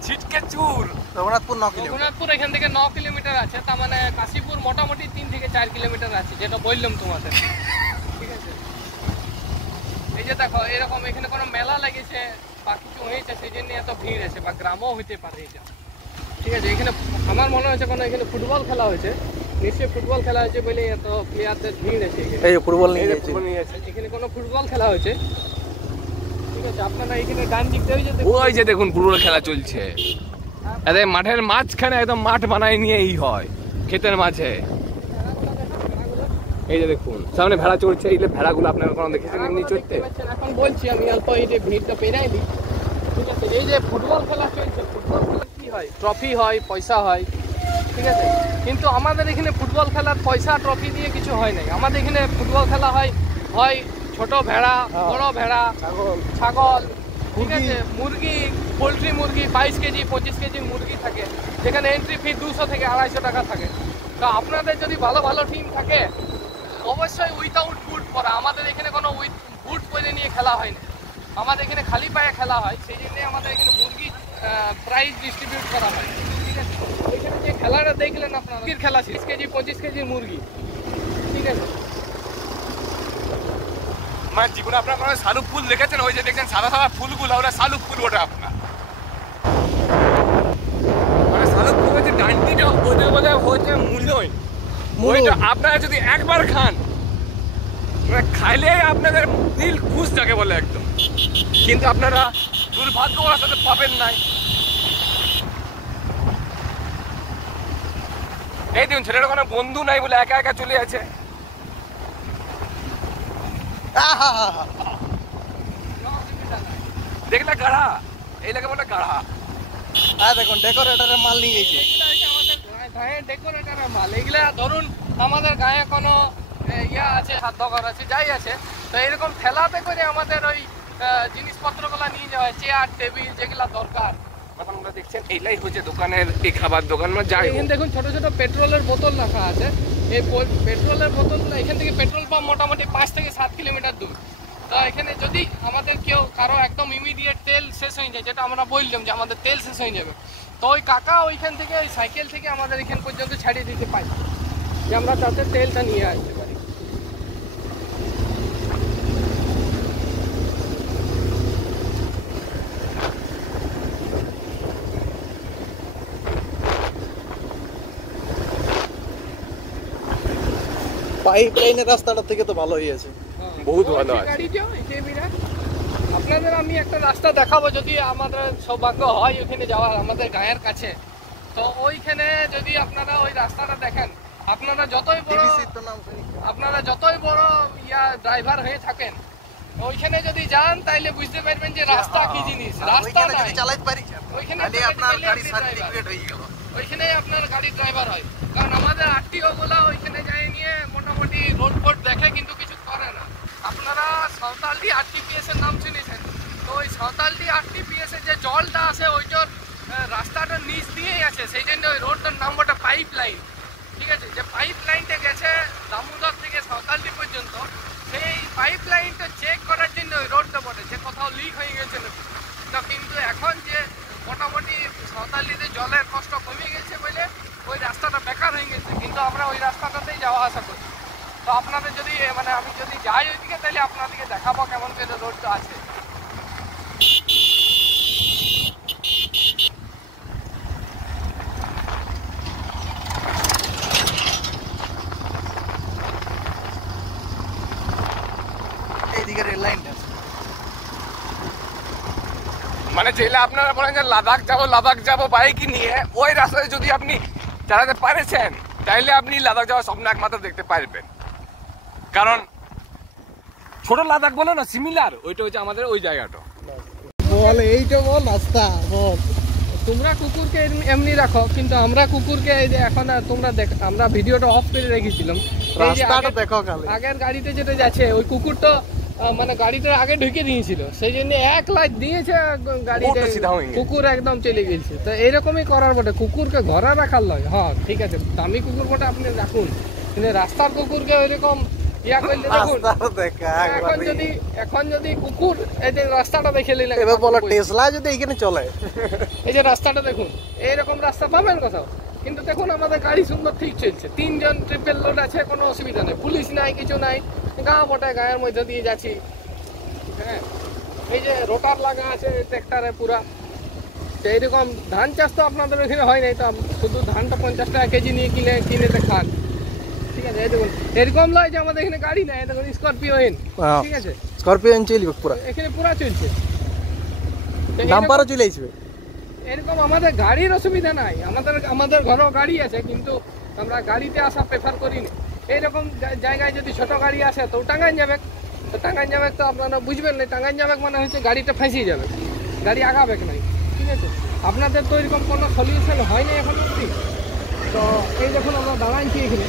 ছিটকে চুর। রঘুনাথপুর 9 কিলোমিটার। রঘুনাথপুর এখান থেকে 9 কিলোমিটার আছে, তার মানে কাশীপুর মোটামুটি 3 থেকে 4 কিলোমিটার আছে, যেটা বললাম তোমাদের, ঠিক আছে। এই যে দেখো এরকম এখানে কোনো মেলা লেগেছে বা কিছু হয়েছে, সেই জন্য এত ভিড় আছে, বা গ্রামও হইতে পারে এটা, ঠিক আছে। এখানে আমার মনে হচ্ছে কোনো এখানে ফুটবল খেলা হয়েছে, নিশ্চয়ই ফুটবল খেলা হয়েছে বলে এত প্লেয়ারদের ভিড় আছে এখানে। এই ফুটবল নিয়ে নিয়েছে, এখানে কোনো ফুটবল খেলা হয়েছে, ঠিক আছে। আপনারা এখানে গান দিতে হয়েছে, ওই যে দেখুন ফুটবল খেলা চলছে। আরে মাঠের মাঝখানে একদম মাঠ বানায় নিয়েই হয়, ক্ষেতের মাঝে। এই যে দেখুন সামনে ভেড়া চড়ছে, এই ভেড়াগুলো আপনারা কোনো দেখেছেন এমনি চড়তে? এখন বলছি আমি অল্প এই যে ভিড়টা পেরাই দিই, ঠিক আছে। এই যে ফুটবল খেলা চলছে, ফুটবল খেলা কি হয়, ট্রফি হয়, পয়সা হয়, ঠিক আছে। কিন্তু আমাদের এখানে ফুটবল খেলার পয়সা ট্রফি দিয়ে কিছু হয় নাই। আমাদের এখানে ফুটবল খেলা হয় ছোট ভেড়া, বড় ভেড়া, ছাগল, ঠিক আছে, মুরগি, পোলট্রি মুরগি 22 কেজি 25 কেজির মুরগি থাকে, যেখানে এন্ট্রি ফি 200 থেকে 250 টাকা থাকে। তো আপনাদের যদি ভালো ভালো টিম থাকে অবশ্যই উইথাউট বুট পরা। আমাদের এখানে কোনো বুট পরে নিয়ে খেলা হয় না, আমাদের এখানে খালি পায়ে খেলা হয়, সেই জন্যে আমাদের এখানে মুরগি প্রাইজ ডিস্ট্রিবিউট করা হয়, ঠিক আছে। এখানে যে খেলাটা দেখলেন আপনারা, মুরগির খেলা 30 কেজি 25 কেজির মুরগি, ঠিক আছে। মানে জীবনে আপনার কোনো শালুক ফুল দেখেছেন? ওই যে দেখছেন সাদা সাদা ফুলগুলো, ওরা শালুক ফুল, ওটা আপনার মানে শালুক ফুল হচ্ছে ডান্ডিটা, ওদের বোধহয় হচ্ছে মূল্যই। ওইটা আপনারা যদি একবার খান, মানে খাইলে আপনাদের দিল খুশ যাকে বলে একদম, কিন্তু আপনারা দুর্ভাগ্যবশত সাথে পাবেন নাই। এই দেখুন ছেলেটা কোনো বন্ধু নাই বলে একা একা চলে আছে। দেখলে গাড়া, এই লাগে বলে গাড়া। হ্যাঁ দেখুন ডেকোরেটরের মাল নিয়ে গেছে। এগুলা হচ্ছে আমাদের গায়ে ডেকোরেটরের মাল। এগুলা ধরুন আমাদের গায়ে কোনো ইয়া আছে, খাদ্যঘর আছে, যাই আছে, তো এরকম ঠেলাতে করে আমাদের ওই জিনিসপত্রগুলো নিয়ে যাওয়া হয়, চেয়ার টেবিল যেগুলা দরকার। এখন আমরা দেখছেন এইলাই হচ্ছে দোকানের, এই খাবার দোকান মানে যাই হোক। এখানে দেখুন ছোট ছোট পেট্রোলের বোতল রাখা আছে। এই পেট্রোলের বোতলগুলো এখান থেকে পেট্রোল পাম্প মোটামুটি 5 থেকে 7 কিলোমিটার দূর। তো এখানে যদি আমাদের কেউ কারো একদম ইমিডিয়েট তেল শেষ হয়ে যায়, যেটা আমরা বললাম যে আমাদের তেল শেষ হয়ে যাবে, তো ওই কাকা ওইখান থেকে ওই সাইকেল থেকে আমাদের এখান পর্যন্ত ছাড়িয়ে দিতে পাই, যে আমরা তাতে তেলটা নিয়ে আসতে পারি। পাইপ লাইনের রাস্তাটা থেকে তো ভালো হয়েছে। বহুত ভালো আছে। আপনাদের আমি একটা রাস্তা দেখাবো, যদি আমাদের সৌভাগ্য হয় ওখানে যাওয়ার, আমাদের গায়ের কাছে। তো ওইখানে যদি আপনারা ওই রাস্তাটা দেখেন, আপনারা যতই বড় ড্রাইভার হয়ে থাকেন, ওইখানে যদি যান তাইলে বুঝতে পারবেন যে রাস্তা কি জিনিস। রাস্তা নাই, ওইখানে আপনার গাড়ির সার্টিফিকেট হয়ে গেল, ওইখানেই আপনার গাড়ির ড্রাইভার হয়। কারণ আমাদের আরটিও গুলা ওইখানে যায় নিয়ে মোটামুটি রোড ফোড দেখে, কিন্তু কিছু করে না। আপনারা সাঁওতালডি আরটিপিএস এর নাম শুনেছেন, তো ওই সাঁওতালডি আরটিপিএস এর যে জলটা আছে ওইটার রাস্তাটার নিচ দিয়েই আছে, সেই জন্য ওই রোডটার নাম ওটা পাইপ লাইন। ঠিক আছে, যে পাইপ লাইনটা গেছে দামোদর থেকে সাঁওতালডি পর্যন্ত, সেই পাইপ লাইনটা চেক করার জন্য ওই রোডটা বটে, যে কোথাও লিক হয়ে গেছে নাকি। তো কিন্তু এখন যে মোটামুটি সাঁওতালডিতে জলের কষ্ট কমে গেছে বলে ওই রাস্তাটা বেকার হয়ে গেছে, কিন্তু আমরা ওই রাস্তাটাতেই যাওয়া আসা করি। তো আপনাদের যদি মানে আমি যদি যাই ওইদিকে, তাহলে আপনাদেরকে দেখাবো কেমন করে রোডটা আছে। এইদিকে রেল লাইনটা মানে যেটা আপনারা বলেন যে লাদাখ যাবো বাইক নিয়ে, ওই রাস্তায় যদি আপনি চালাতে পারেছেন, তাইলে আপনি লাদাখ যাওয়ার স্বপ্ন একমাত্র দেখতে পারবেন। কারণ ছোট লাদাখ বলে না, সিমিলার ওইটা হচ্ছে আমাদের ওই জায়গাটা। বল এইটা বল রাস্তা বল। তোমরা কুকুরকে এমনি রাখো, কিন্তু আমরা কুকুরকে এই যে এখন তোমরা আমরা ভিডিওটা অফ করে রেখেছিলাম, রাস্তাটা দেখো খালি। আগের গাড়িতে যেটা যাচ্ছে ওই কুকুর তো মানে গাড়িটার আগে ঢুকে দিয়েছিল, সেই জন্য এক লাইট দিয়েছে গাড়িতে, কুকুর একদম চলে গেছে। তো এইরকমই করার বটে, কুকুরকে ঘরে রাখার লয়। হ্যাঁ ঠিক আছে, দামি কুকুর বটে আপনি রাখুন, কিন্তু রাস্তার কুকুরকে ওইরকম ইয়া করলে দেখুন। এখন যদি কুকুর এই যে রাস্তাটা দেখে নিলে, এবার বলো টেসলা যদি এখানে চলে, এই যে রাস্তাটা দেখুন, এইরকম রাস্তা পাবেন কোথাও? কিন্তু দেখুন আমাদের গাড়ি সুন্দর ঠিক চলছে, 3 জন ট্রিপল লোড আছে, কোনো অসুবিধা নেই, পুলিশ নাই, কিছু নাই, গা বটে গায়ের মধ্যে দিয়ে যাচ্ছি। হ্যাঁ, এই যে রোটার লাগা আছে ট্র্যাক্টরে পুরা। তো এইরকম ধান চাষ তো আপনাদের ওখানে হয় নাই, তো শুধু ধানটা 50 টাকা কেজি নিয়ে কিনে খান। ঠিক আছে, এই দেখুন এরকম নয় যে আমাদের এখানে গাড়ি নাই, দেখুন স্করপিও এন, ঠিক আছে, স্করপিও এন চলবে পুরা, এখানে পুরা চলছে, ডাম্পারও চলে আসবে। এরকম আমাদের গাড়ির অসুবিধা নাই, আমাদের ঘরেও গাড়ি আছে, কিন্তু আমরা গাড়িতে আসা প্রেফার করি না। এইরকম জায়গায় যদি ছোট গাড়ি আসে তো টাঙ্গাইন যাবে, তো টাঙ্গাইন যাবে তো আপনারা বুঝবেন না, টাঙ্গাইন যাবে মানে হচ্ছে গাড়িটা ফেঁসিয়ে যাবে, গাড়ি আগাবে নাই। ঠিক আছে, আপনাদের তো এরকম কোনো সলিউশন হয় না এখন অবধি। তো এই দেখুন আমরা দাঁড়াইছি এখানে,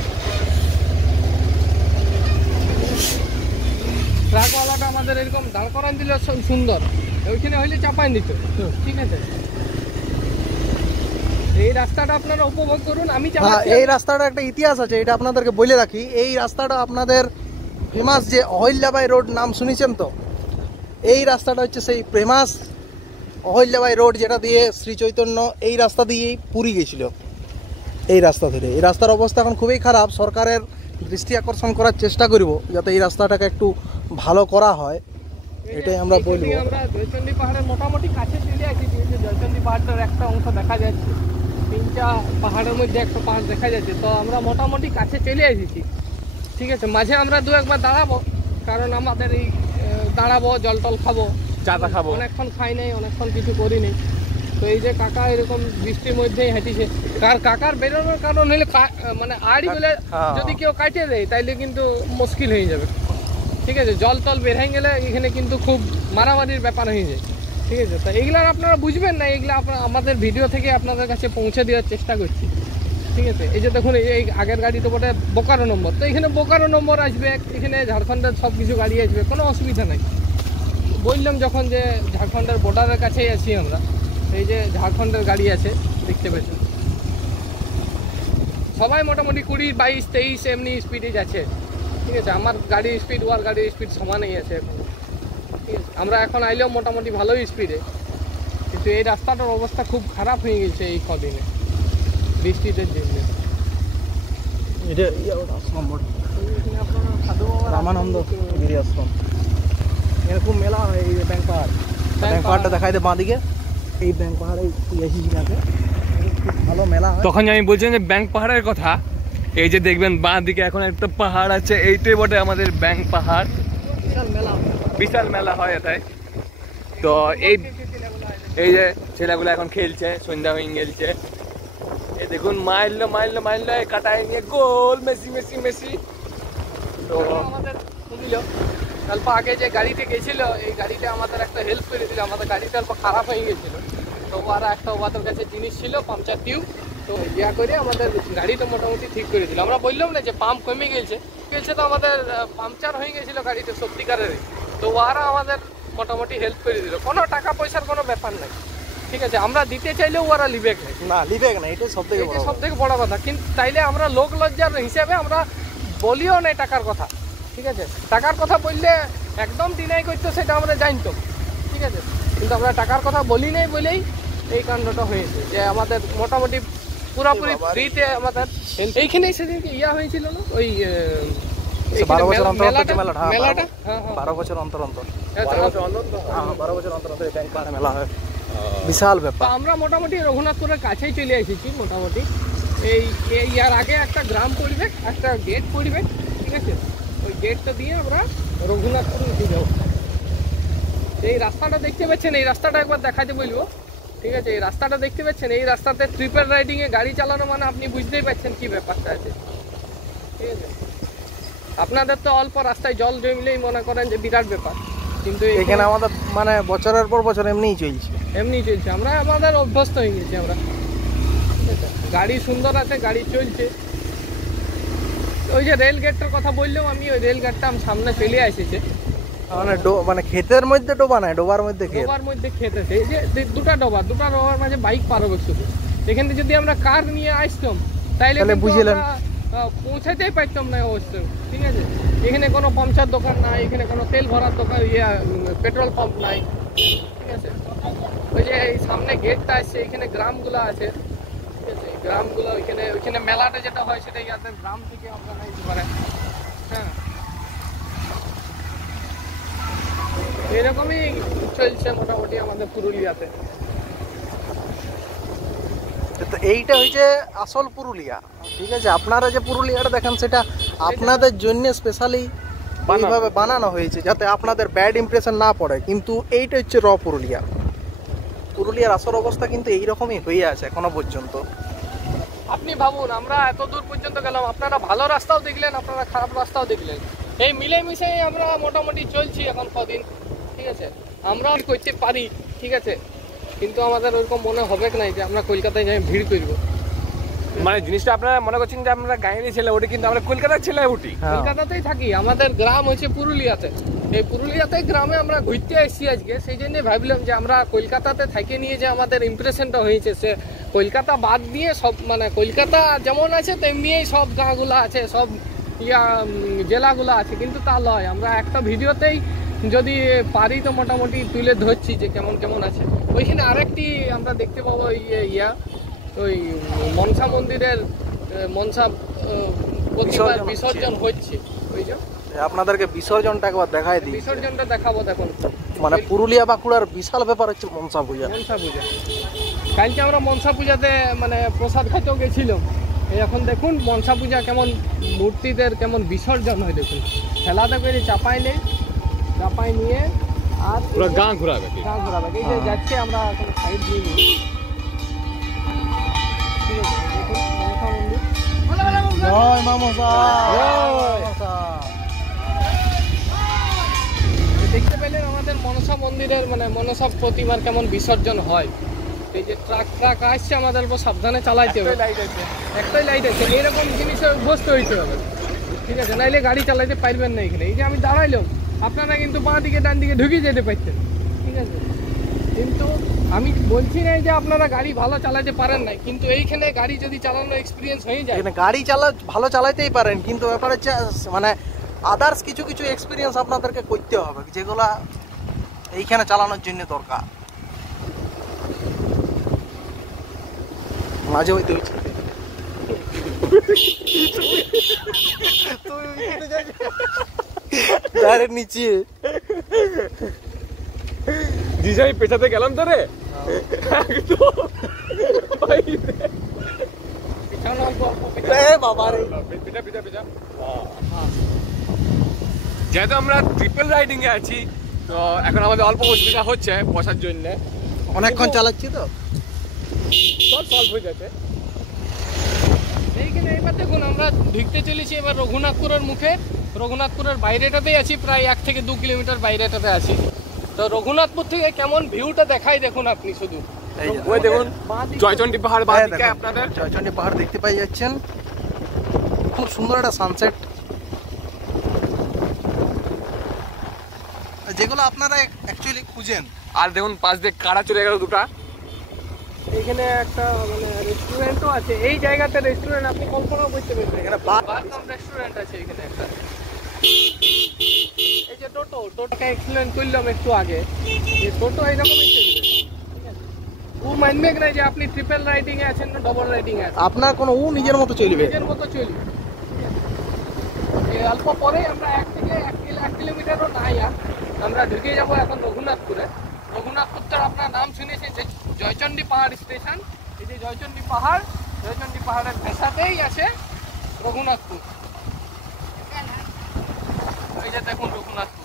ট্রাকওয়ালাটা আমাদের এরকম দাঁড় করান দিলে সুন্দর, ওইখানে হইলে চাপাই দিত। ঠিক আছে, এই রাস্তাটা আপনারা উপভোগ করুন। আমি এই রাস্তাটা একটা ইতিহাস আছে, এটা আপনাদেরকে বলে রাখি। এই রাস্তাটা আপনাদের ফেমাস যে অহল্যাবাই রোড নাম শুনেছেন তো, এই রাস্তাটা হচ্ছে সেই ফেমাস অহল্যাবাই রোড, যেটা দিয়ে শ্রী চৈতন্য এই রাস্তা দিয়েই পুরী গেছিল। এই রাস্তা ধরে, এই রাস্তার অবস্থা এখন খুবই খারাপ। সরকারের দৃষ্টি আকর্ষণ করার চেষ্টা করব যাতে এই রাস্তাটাকে একটু ভালো করা হয়, এটাই আমরা বলবো। আমরা জয়চন্ডী পাহাড়ের মোটামুটি কাছে চলে আসছি, জয়চন্ডী পাহাড়টার একটা অংশ দেখা যাচ্ছে, 3টা পাহাড়ের মধ্যে একটা পাহাড় দেখা যাচ্ছে। তো আমরা মোটামুটি কাছে চলে এসেছি। ঠিক আছে, মাঝে আমরা 2-একবার দাঁড়াবো, কারণ আমাদের এই দাঁড়াবো, জল টল খাবো, চাটা খাবো, অনেকক্ষণ খাই নাই, অনেকক্ষণ কিছু করি নাই। তো এই যে কাকা এরকম বৃষ্টির মধ্যেই হাঁটিছে, কাকার বেরোনোর কারণ হলে মানে আড়িগুলো যদি কেউ কাটে দেয় তাইলে কিন্তু মুশকিল হয়ে যাবে। ঠিক আছে, জল টল বের হয়ে গেলে এখানে কিন্তু খুব মারামারির ব্যাপার হয়ে যায়। ঠিক আছে, তো এইগুলো আপনারা বুঝবেন না, এইগুলো আপনারা আমাদের ভিডিও থেকে আপনাদের কাছে পৌঁছে দেওয়ার চেষ্টা করছি। ঠিক আছে, এই যে দেখুন এই আগের গাড়ি তো বটে বোকারো নম্বর, তো এখানে বোকারো নম্বর আসবে, এখানে ঝাড়খণ্ডের সব কিছু গাড়ি আসবে, কোনো অসুবিধা নাই। বললাম যখন যে ঝাড়খণ্ডের বর্ডারের কাছেই আছি আমরা, এই যে ঝাড়খণ্ডের গাড়ি আছে দেখতে পেয়েছেন, সবাই মোটামুটি 20, 22, 23 এমনি স্পিডে যাচ্ছে। ঠিক আছে, আমার গাড়ির স্পিড ওর গাড়ির স্পিড সমানই আছে এখন। ঠিক আছে, আমরা এখন আইলেও মোটামুটি ভালোই স্পিডে, কিন্তু এই রাস্তাটার অবস্থা খুব খারাপ হয়ে গেছে এই কদিনে বৃষ্টিদের জন্য। এটা আশ্রম রামানন্দ গিরি আশ্রম, এরকম মেলা হয় এই ব্যাংক পাহাড়। ব্যাংক পাহাড়টা দেখাই দে বাঁ দিকে, এই ব্যাংক পাহাড়ে আছে, খুব ভালো মেলা হয়। তখন আমি বলছিলাম যে ব্যাংক পাহাড়ের কথা, এই যে দেখবেন বাঁ দিকে এখন একটা পাহাড় আছে, এইটাই বটে আমাদের ব্যাংক পাহাড়। বিশাল মেলা হয়, বিশাল মেলা হয় এটাই। তো এই যে ছেলেগুলো এখন খেলছে, সন্ধ্যা হয়ে গেলছে, এই দেখুন মাইল্লো কাটায় নিয়ে গোল মেসি মেসি মেসি। তো আমাদের শুনিল অল্প আগে যে গাড়িতে গেছিল, এই গাড়িটা আমাদের একটা হেল্প করে দিল, আমাদের গাড়িটা অল্প খারাপ হয়ে গেছিল, তো ওরা একটা ওদের কাছে জিনিস ছিল পাংচার টিউব, তো ইয়া করে আমাদের গাড়িটা মোটামুটি ঠিক করে দিল। আমরা বললাম না যে পাম্প কমে গেছে, তো আমাদের পাংচার হয়ে গেছিলো গাড়িতে সত্যিকারের, তো ওরা আমাদের মোটামুটি হেল্প করে দিল, কোনো টাকা পয়সার কোনো ব্যাপার নাই। ঠিক আছে, আমরা দিতে চাইলেও ওরা লিবেক না, লিবেক না, এটা সব থেকে বড়, সব থেকে বড় কথা। কিন্তু তাইলে আমরা লোক লজ্জার হিসেবে আমরা বলিও নাই টাকার কথা। ঠিক আছে, টাকার কথা বললে একদম ডিনাই করতো, সেটা আমরা জানতো। ঠিক আছে, কিন্তু আমরা টাকার কথা বলি নাই বলেই এই কাণ্ডটা হয়েছে, যে আমাদের মোটামুটি পুরোপুরি ফ্রিতে আমাদের এইখানেই সেদিনকে ইয়া হয়েছিল না, ওই 12 বছর অন্তর মেলাটা, হ্যাঁ 12 বছর অন্তর 12 বছর অন্তর ব্যাংক পাহাড়ে মেলা হয়, বিশাল ব্যাপার। তো আমরা মোটামুটি রঘুনাথপুরের কাছেই চলে এসেছি মোটামুটি। এই ইয়ার আগে একটা গ্রাম পড়বে, একটা গেট পড়বে। ঠিক আছে, ওই গেটটা দিয়ে আমরা রঘুনাথপুর উঠে যাবো। এই রাস্তাটা দেখতে পাচ্ছেন, এই রাস্তাটা একবার দেখাতে বলবো। ঠিক আছে, এই রাস্তাটা দেখতে পাচ্ছেন, এই রাস্তাতে ট্রিপল রাইডিংয়ে গাড়ি চালানো মানে আপনি বুঝতেই পারছেন কি ব্যাপারটা আছে। ঠিক আছে, আপনাদের তো অল্প রাস্তায় জল জমলেই মনে করেন যে বিরাট ব্যাপার, কিন্তু এখানে আমাদের মানে বছরের পর বছর এমনিই চলছে, আমরা আমাদের অভ্যস্ত হয়ে গেছি আমরা। ঠিক আছে, গাড়ি সুন্দর আছে, গাড়ি চলছে। ওই যে রেল গেটটার কথা বললাম আমি, ওই রেল গেটটা সামনে চলে এসেছে, মানে ক্ষেতের মধ্যে ডোবা নাই, ডোবার মধ্যে ডোবার মধ্যে ক্ষেত আছে, এই যে দুটা ডোবার মাঝে বাইক পার হবে শুধু। এখানে যদি আমরা কার নিয়ে আসতাম তাইলে বুঝলেন পৌঁছাতেই পারতাম না অবশ্যই। ঠিক আছে, এখানে কোনো পাংচার দোকান নাই, এখানে কোনো তেল ভরার দোকান, পেট্রোল পাম্প নাই। ঠিক আছে, ওই যে এই সামনে গেটটা আছে, এখানে গ্রামগুলো আছে। ঠিক আছে, গ্রামগুলো ওইখানে মেলাটা যেটা হয় সেটা ইয়াদের গ্রাম থেকে আমরা নাইতে পারে। হ্যাঁ, এরকমই চলছে মোটামুটি আমাদের পুরুলিয়াতে। তো এইটা হচ্ছে আসল পুরুলিয়া। ঠিক আছে, আপনারা যে পুরুলিয়াটা দেখেন সেটা আপনাদের জন্য স্পেশালি এইভাবে বানানো হয়েছে যাতে আপনাদের ব্যাড ইমপ্রেশন না পড়ে, কিন্তু এইটা হচ্ছে র পুরুলিয়া। পুরুলিয়ার আসল অবস্থা কিন্তু এইরকমই হয়ে আছে এখনো পর্যন্ত। আপনি ভাবুন, আমরা এত দূর পর্যন্ত গেলাম, আপনারা ভালো রাস্তাও দেখলেন, আপনারা খারাপ রাস্তাও দেখলেন, এই মিলেমিশে আমরা মোটামুটি চলছি এখন কদিন। ঠিক আছে, আমরা করতে পারি, ঠিক আছে, কিন্তু আমাদের ওরকম মনে হবে না যে আমরা কলকাতায় যাই ভিড় করবো। মানে জিনিসটা আপনারা মনে করছেন যে আমরা গাঁয়েরই ছেলে উঠি, কিন্তু আমরা কলকাতার ছেলে উঠি, কলকাতাতেই থাকি, আমাদের গ্রাম হচ্ছে পুরুলিয়াতে। এই পুরুলিয়াতে গ্রামে আমরা ঘুরতে আসছি আজকে, সেই জন্যই ভাবলাম যে আমরা কলকাতাতে থেকে নিয়ে যে আমাদের ইমপ্রেশনটা হয়েছে, সে কলকাতা বাদ দিয়ে সব মানে কলকাতা যেমন আছে তেমনিই সব গাঁগুলো আছে, সব জেলাগুলো আছে, কিন্তু তা নয়। আমরা একটা ভিডিওতেই যদি পারি তো মোটামুটি তুলে ধরছি যে কেমন কেমন আছে। ওইখানে আরেকটি আমরা দেখতে পাবো ওই মনসা মন্দিরের মনসা প্রতিবার বিসর্জন হচ্ছে, ওই যে আপনাদেরকে বিসর্জনটা একবার দেখাই দিই, বিসর্জনটা দেখাবো। দেখুন, মানে পুরুলিয়া বাঁকুড়ার বিশাল ব্যাপার হচ্ছে মনসা পূজা। কালকে আমরা মনসা পূজাতে মানে প্রসাদ খাইতেও গেছিলাম। এখন দেখুন মনসা পূজা কেমন মূর্তিদের কেমন বিসর্জন হয়, দেখুন খেলাতে করে চাপাই নিয়ে আর পুরো গাঁ ঘোরাবে। এই যে যাচ্ছে, আমরা এখন সাইড দিয়ে নিই। ঠিক আছে, দেখুন মনসা মন্দির। জয় মা মনসা। দেখতে পেলেন আমাদের মনসা মনসা মন্দিরের মানে মনসা প্রতিমার কেমন বিসর্জন হয়। এই যে ট্রাক আসছে, আমাদের অল্প সাবধানে চালাইতে হবে। একটাই লাইট আছে, এইরকম জিনিসে অভ্যস্ত হইতে হবে, ঠিক আছে? নাইলে গাড়ি চালাইতে পারবেন না এখানে। এই যে আমি দাঁড়াইলাম, আপনারা কিন্তু বাঁ দিকে ডান দিকে ঢুকে যেতে পারছেন, ঠিক আছে? কিন্তু আমি বলছি না যে আপনারা গাড়ি ভালো চালাতে পারেন না, কিন্তু এইখানে গাড়ি যদি চালানো এক্সপিরিয়েন্স হয়ে যায়, এখানে গাড়ি ভালো চালাইতেই পারেন, কিন্তু ব্যাপার হচ্ছে মানে আদার্স কিছু কিছু এক্সপিরিয়েন্স আপনাদেরকে করতে হবে, যেগুলা এইখানে চালানোর জন্য দরকার। মাঝে হইতে হচ্ছে নিচে জিজা আমি পেছাতে গেলাম তো রে, পিছনে অল্প অল্প বাবা রে। যেহেতু আমরা ট্রিপল রাইডিং এ আছি, তো এখন আমাদের অল্প অসুবিধা হচ্ছে বসার জন্য, অনেকক্ষণ চালাচ্ছি তো সব সলভ হয়ে যাচ্ছে। এইখানে এবার দেখুন আমরা ঢুকতে চলেছি এবার রঘুনাথপুরের মুখে। রঘুনাথপুরের বাইরেটাতেই আছি, প্রায় 1 থেকে 2 কিলোমিটার বাইরেটাতে আছি। তো রঘুনাথপুর থেকে কেমন ভিউটা দেখাই দেখুন আপনি শুধু। ওই দেখুন জয়চন্ডী পাহাড় বাঁ দিকে আপনাদের জয়চন্ডী পাহাড় দেখতে পাই যাচ্ছেন, খুব সুন্দর একটা সানসেট, যেগুলো আপনারা অ্যাকচুয়ালি খুঁজেন। আর দেখুন পাশ দিয়ে কারা চলে গেল দুটা। এইখানে একটা মানে রেস্টুরেন্টও আছে, এই জায়গাতে রেস্টুরেন্ট আপনি কল্পনা করতে পারবেন। এখানে বারকাম রেস্টুরেন্ট আছে এখানে একটা। এই যে টোটোটা এক্সপ্লেন করলাম একটু আগে, যে টোটো এইরকমই চলবে, ঠিক আছে? ও মানবে না যে আপনি ট্রিপল রাইডিং এ আছেন না ডবল রাইডিং এ আছেন, আপনার কোনো নিজের মতো চলবে, নিজের মতো চলবে। এই অল্প পরে আমরা 1 থেকে 1 কিলোমিটারও নাই আর আমরা ঢুকে যাবো এখন রঘুনাথপুরে। রঘুনাথপুর তো আপনার নাম শুনেছেন যে জয়চন্ডী পাহাড় স্টেশন। এই যে জয়চন্ডী পাহাড়ের ভেসাতেই আছে রঘুনাথপুর। এই যে দেখুন রঘুনাথপুর।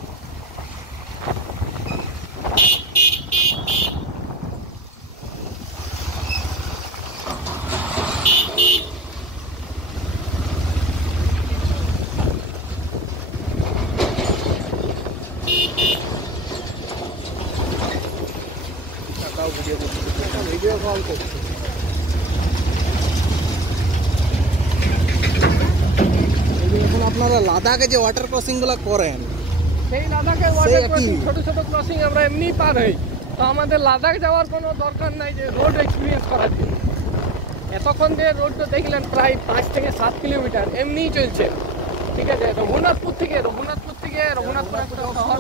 ভিডিও কল করছি। এখন আপনারা লাদাখে যে ওয়াটার ক্রসিং গুলো করেন, সেই লাদাখে ওয়াটার ক্রসিং ছোট ছোট ক্রসিং আমরা এমনি পার হই, তো আমাদের লাদাখ যাওয়ার কোনো দরকার নাই যে রোড এক্সপিরিয়েন্স করার জন্য। এতক্ষণ যে রোডটা দেখলেন প্রায় 5 থেকে 7 কিলোমিটার এমনিই চলছে, ঠিক আছে? রঘুনাথপুর থেকে রঘুনাথপুর একটা শহর,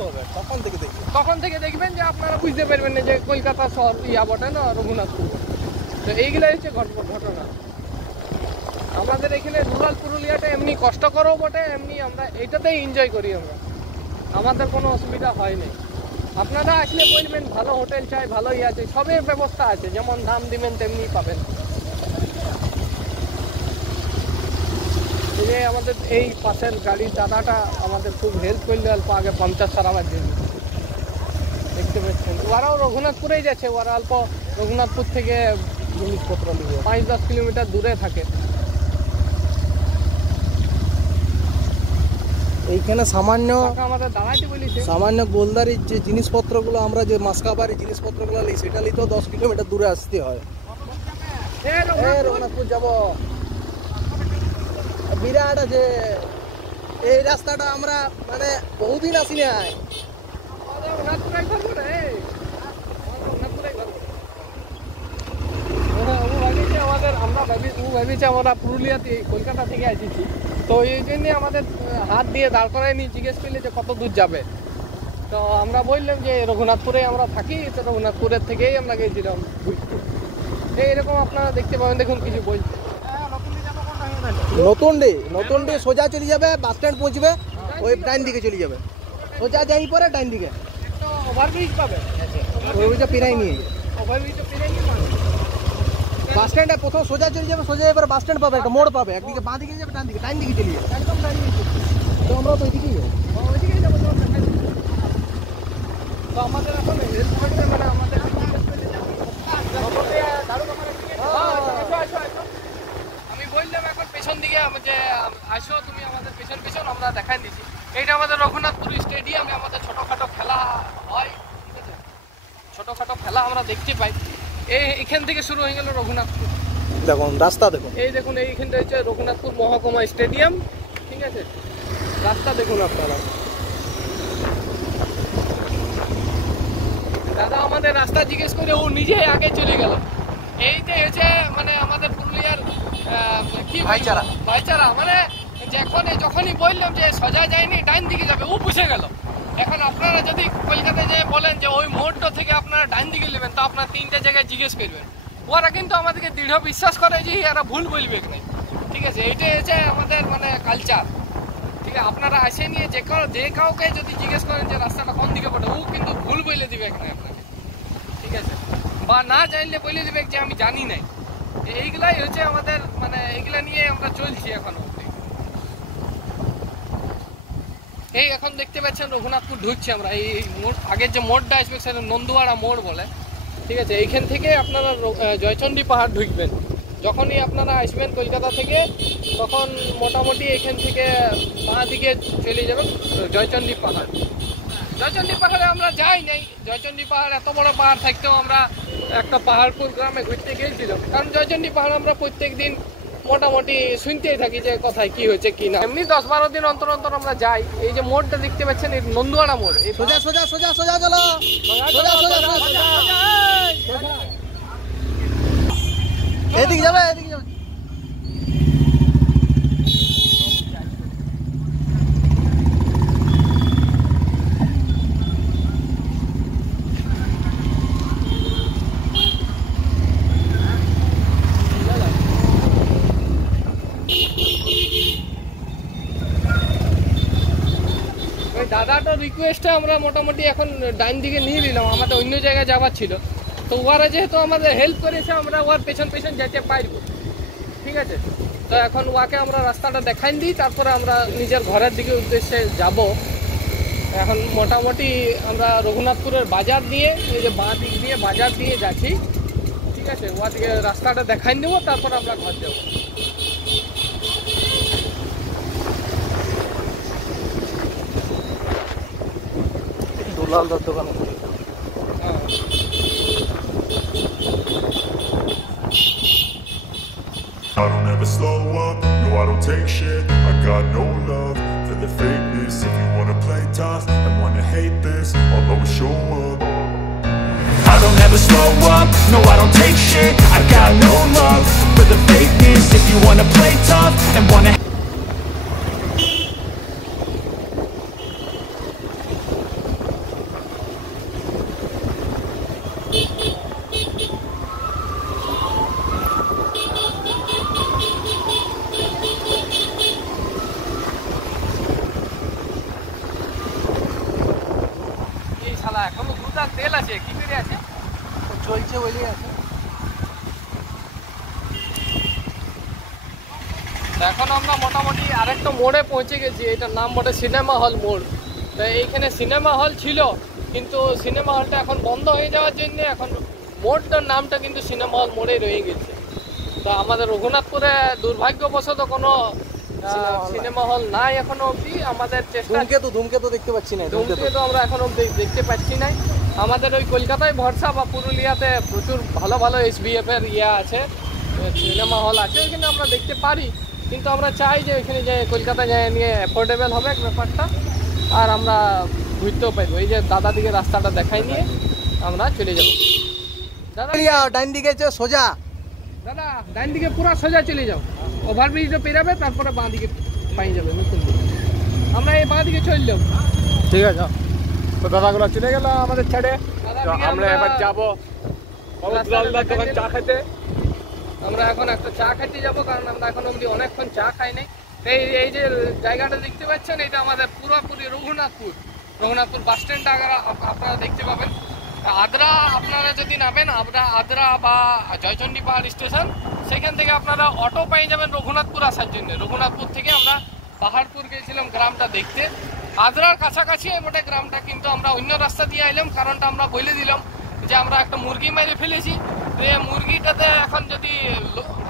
তখন থেকে দেখবেন যে আপনারা বুঝতে পারবেন না যে কলকাতা শহর ইয়া বটে না রঘুনাথপুর। তো এইগুলাই হচ্ছে ঘটনা। আমাদের এখানে রুরাল পুরুলিয়াটা এমনি কষ্টকরও বটে, এমনি আমরা এইটাতেই এনজয় করি আমরা, আমাদের কোনো অসুবিধা হয়নি। আপনারা আসলে বলবেন ভালো হোটেল চাই, ভালো ইয়ে আছে, সবের ব্যবস্থা আছে, যেমন দাম দিবেন তেমনি পাবেন। এই যে আমাদের এই পাশের গাড়ির দাদাটা আমাদের খুব হেল্প করলে অল্প আগে পাংচার সারাবার জন্য, দেখতে পাচ্ছেন। ওরাও রঘুনাথপুরেই যাচ্ছে, ওরা অল্প রঘুনাথপুর থেকে জিনিসপত্র নিবে, 5-10 কিলোমিটার দূরে থাকে। এইখানে আমাদের দাঁড়াইতে বলেছে সামান্য গোলদারির যে জিনিসপত্রগুলো আমরা যে মাসকাবারি জিনিসপত্রগুলো নিই, সেটা নিতেও 10 কিলোমিটার দূরে আসতে হয়। রঘুনাথপুর যাব, বিরাট আছে এই রাস্তাটা, আমরা মানে বহুদিন আসি নাই। আমরা পুরুলিয়াতে কলকাতা থেকে আসছি, তো এই জন্য আমাদের হাত দিয়ে দাঁড় করাই নি, জিজ্ঞেস করলে যে কত দূর যাবে। তো আমরা বললাম যে রঘুনাথপুরে আমরা থাকি, তো রঘুনাথপুরের থেকেই আমরা গেছিলাম ঘুরতে। এইরকম আপনারা দেখতে পাবেন, দেখুন কিছু বলছে। নতুন ডে সোজা চলে যাবে, বাস স্ট্যান্ড পৌঁছবে, ওই ডাইন দিকে চলে যাবে, সোজা যাই পরে ডাইন দিকে ওভারব্রিজ পাবে, ওইটা পেরাই নিয়ে ওভারব্রিজটা পেরে নিয়ে বাস স্ট্যান্ডে প্রথম সোজা চলে যাবে, সোজা এবার বাস স্ট্যান্ড পাবে, একটা মোড় পাবে, একদিকে বাঁ দিকে যাবে, ডান দিকে চলে যাবে, একদম ডান দিকে। তো আমরা তো ওইদিকেই যাবো। ওইদিকেই যাবো। তো আমাদের এখন হেল্প করছে, মানে আমাদের আমি বললাম এখন পেছন দিকে যে আসো তুমি আমাদের পেছন আমরা দেখাই দিচ্ছি। এইটা আমাদের রঘুনাথপুর স্টেডিয়ামে আমাদের ছোটোখাটো খেলা হয়, ঠিক ছোটোখাটো খেলা আমরা দেখতে পাই। এখান থেকে শুরু হয়ে গেল রঘুনাথপুর। দেখুন রাস্তা দেখুন, এই দেখুন এইখানটা হচ্ছে রঘুনাথপুর মহকুমা স্টেডিয়াম, ঠিক আছে। রাস্তা দেখুন আপনারা। দাদা আমাদের রাস্তা জিজ্ঞেস করে ও নিজে আগে চলে গেল। এইটা হচ্ছে মানে আমাদের পুরুলিয়ার কি ভাইচারা। ভাইচারা মানে যখনই বললাম যে সোজা যায়নি ডাইন দিকে যাবে, ও বুঝে গেল। এখন আপনারা যদি কলকাতায় যে বলেন যে ওই মোড়টা থেকে আপনারা ডাইন দিকে নেবেন, তো আপনার 3টে জায়গায় জিজ্ঞেস করবেন। ওরা কিন্তু আমাদেরকে দৃঢ় বিশ্বাস করে যে এরা ভুল বলবে না, ঠিক আছে। এইটাই হচ্ছে আমাদের মানে কালচার, ঠিক আছে। আপনারা আসে নিয়ে যে কাউকে যদি জিজ্ঞেস করেন যে রাস্তাটা কোন দিকে পড়ে, ও কিন্তু ভুল বলে দিবে এখানে আপনাকে, ঠিক আছে। বা না জানলে বলে দিবে যে আমি জানি নাই। এইগুলাই হচ্ছে আমাদের মানে এইগুলা নিয়ে আমরা চলছি এখন অবধি। এই এখন দেখতে পাচ্ছেন রঘুনাথপুর ঢুকছি আমরা। এই মোড় আগের যে মোড়টা আসবে সেটা নন্দুয়াড়া মোড় বলে, ঠিক আছে। এইখান থেকে আপনারা জয়চণ্ডী পাহাড় ঢুকবেন। যখনই আপনারা আসবেন কলকাতা থেকে, তখন মোটামুটি এখান থেকে বাঁ দিকে চলে যাবেন জয়চণ্ডী পাহাড়। জয়চণ্ডী পাহাড়ে আমরা যাই নাই। জয়চণ্ডী পাহাড় এত বড় পাহাড় থাকতেও আমরা একটা পাহাড়পুর গ্রামে ঘুরতে গিয়েছিলাম, কারণ জয়চণ্ডী পাহাড় আমরা প্রত্যেক দিন মোটামুটি শুনতেই থাকি যে কোথায় কি হয়েছে কি না। এমনি 10-12 দিন অন্তর অন্তর আমরা যাই। এই যে মোড়টা দেখতে পাচ্ছেন, এই নন্দুয়াড়া মোড়। এই সোজা সোজা সোজা সোজা চলো, সোজা সোজা সোজা, এদিকে যাবে এদিকে যাবে। দাদাটার রিকোয়েস্টে আমরা মোটামুটি এখন ডাইন দিকে নিয়ে নিলাম, আমাদের অন্য জায়গায় যাওয়ার ছিল। তো ওরা যেহেতু আমাদের হেল্প করেছে, আমরা ওর পেছন পেছন যেতে পারবো, ঠিক আছে। তো এখন ওকে আমরা রাস্তাটা দেখাই দিই, তারপরে আমরা নিজের ঘরের দিকে উদ্দেশ্যে যাব। এখন মোটামুটি আমরা রঘুনাথপুরের বাজার দিয়ে, এই যে বাঁ দিক দিয়ে বাজার দিয়ে যাচ্ছি, ঠিক আছে। ওদিকে রাস্তাটা দেখাই নেবো, তারপর আমরা ঘর যাবো। দুলালদার দোকানে I don't ever slow up, no I don't take shit. I got no love for the fakeness. If you wanna play tough and wanna hate this, I'll always show up. I don't ever slow up, no I don't take shit. I got no love for the fakeness. If you wanna play tough and wanna এই শালা এখনো দুটা তেল আছে, কি করে আছে? চলছে বলেই আছে। এখন আমরা মোটামুটি আরেকটা মোড়ে পৌঁছে গেছি। এটার নাম বটে সিনেমা হল মোড়। তো এইখানে সিনেমা হল ছিল, কিন্তু সিনেমা হলটা এখন বন্ধ হয়ে যাওয়ার জন্য এখন মোড়টার নামটা কিন্তু সিনেমা হল মোড়েই রয়ে গেছে। তো আমাদের রঘুনাথপুরে দুর্ভাগ্যবশত কোনো সিনেমা হল নাই এখনো অবধি। আমাদের চেষ্টা, ধূমকেতু দেখতে পাচ্ছি না, ধূমকেতু আমরা এখন অবধি দেখতে পাচ্ছি না। আমাদের ওই কলকাতায় ভরসা বা পুরুলিয়াতে প্রচুর ভালো ভালো SBF এর আছে, সিনেমা হল আছে, ওইখানে আমরা দেখতে পারি। কিন্তু আমরা চাই যে ওইখানে যে কলকাতা যায় নিয়ে অ্যাফোর্ডেবল হবে ব্যাপারটা, আর আমরা ঘুরতেও পারবো। এই যে দাদা দিকে রাস্তাটা দেখাই নিয়ে আমরা চলে যাব। দাদা ডাইন দিকে সোজা, দাদা ডাইন দিকে পুরো সোজা চলে যাও, ওভারব্রিজটা পেরাবে, তারপরে বাঁ দিকে পাই যাবে নতুন দিকে। আমরা এই বাঁ দিকে চলে যাবো, ঠিক আছে। তো দাদাগুলো চলে গেল আমাদের ছেড়ে। দাদা তো দিকে আমরা এবার যাবো দুলালদার দোকান চা খেতে। আমরা এখন একটা চা খাইতে যাব, কারণ আমরা এখন অবধি অনেকক্ষণ চা খাই নাই। এই যে জায়গাটা দেখতে পাচ্ছেন, এটা আমাদের পুরোপুরি রঘুনাথপুর বাস স্ট্যান্ডটা আপনারা দেখতে পাবেন। আদ্রা আপনারা যদি নামেন, আদ্রা বা জয়চণ্ডী পাহাড় স্টেশন, সেখান থেকে আপনারা অটো পেয়ে যাবেন রঘুনাথপুর আসার জন্য। রঘুনাথপুর থেকে আমরা পাহাড়পুর গিয়েছিলাম গ্রামটা দেখতে। আদ্রার কাছাকাছি মোটে গ্রামটা, কিন্তু আমরা অন্য রাস্তা দিয়ে আইলাম। কারণটা আমরা বলে দিলাম যে আমরা একটা মুরগি মেরে ফেলেছি। তো এই মুরগিটাতে এখন যদি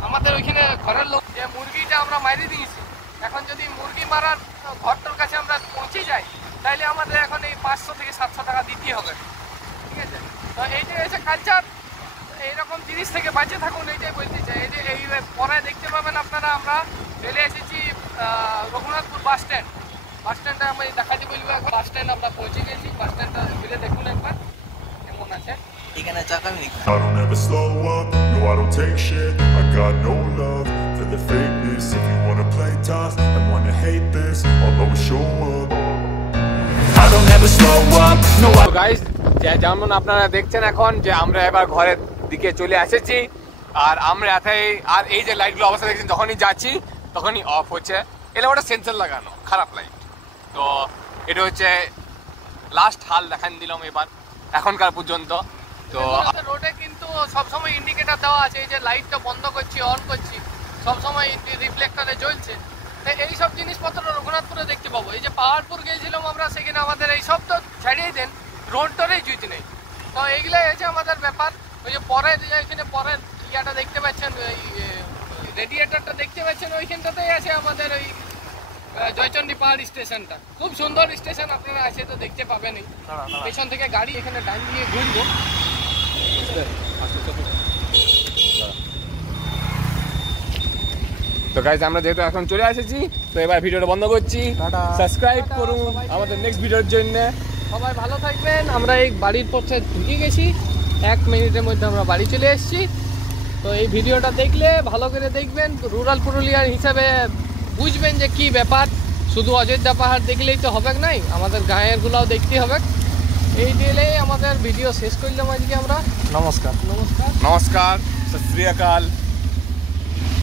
আমাদের ওইখানে ঘরের লোক, যে মুরগিটা আমরা মারি দিয়েছি, এখন যদি মুরগি মারার ঘরটার কাছে আমরা পৌঁছে যাই, তাহলে আমাদের এখন এই 500 থেকে 700 টাকা দিতে হবে, ঠিক আছে। তো এই যে এসে কালচার এইরকম জিনিস থেকে বাঁচে থাকুন, এইটাই বলতে চাই। এই যে এই পরে দেখতে পাবেন আপনারা, আমরা চলে এসেছি রঘুনাথপুর বাস স্ট্যান্ড। বাস স্ট্যান্ডটা আমি দেখাতে বলবো একবার। বাস স্ট্যান্ড আমরা পৌঁছে গেছি। বাস স্ট্যান্ডটা ঘুরে দেখুন একবার কেমন আছে। এখানে চাকামি I don't ever slow up, no I don't take shit. I got no love for the fakeness. If you wanna play tough and wanna hate this, I'll always show up. I don't ever slow up, no I guys, যেমন আপনারা দেখছেন এখন যে আমরা এবার ঘরের দিকে চলে এসেছি। আর আমরা আর এই যে লাইটগুলো অবস্থা দেখছেন, যখনই যাচ্ছি তখনই অফ হচ্ছে। এলে ওটা সেন্সর লাগানো, খারাপ লাইট। তো এটা হচ্ছে লাস্ট হাল দেখান দিলাম এবার এখনকার পর্যন্ত। তো রোডে কিন্তু সবসময় ইন্ডিকেটর দেওয়া আছে। এই যে লাইটটা বন্ধ করছি, অন করছি, সবসময় রিফ্লেক্টরে জ্বলছে। তো এই সব জিনিসপত্র রঘুনাথপুরে দেখতে পাবো। এই যে পাহাড়পুর গিয়েছিলাম আমরা, সেখানে আমাদের এই সব তো ছাড়িয়ে দেন, রোডটারই জুত নেই। তো এইগুলাই হচ্ছে আমাদের ব্যাপার। ওই যে পরে এখানে পরের ইয়াটা দেখতে পাচ্ছেন, ওই রেডিয়েটারটা দেখতে পাচ্ছেন, ওইখানটাতেই আছে আমাদের ওই জয়চন্ডী পাহাড় স্টেশনটা। খুব সুন্দর স্টেশন, আপনারা আছে তো দেখতে পাবেনই। পেছন থেকে গাড়ি এখানে ডান দিয়ে ঘুরবো। তো গাইস, আমরা যেহেতু এখন চলে এসেছি, তো এবার ভিডিওটা বন্ধ করছি। সাবস্ক্রাইব করুন আমাদের নেক্সট ভিডিওর জন্য। সবাই ভালো থাকবেন। আমরা এই বাড়ির পথে ঢুকে গেছি, 1 মিনিটের মধ্যে আমরা বাড়ি চলে এসেছি। তো এই ভিডিওটা দেখলে ভালো করে দেখবেন, রুরাল পুরুলিয়ার হিসাবে বুঝবেন যে কি ব্যাপার। শুধু অযোধ্যা পাহাড় দেখলেই তো হবে নাই, আমাদের গাঁয়েরগুলোও দেখতে হবে। এই দিলেই আমাদের ভিডিও শেষ করলাম আজকে আমরা। নমস্কার। নমস্কার। নমস্কার, সত শ্রী আকাল।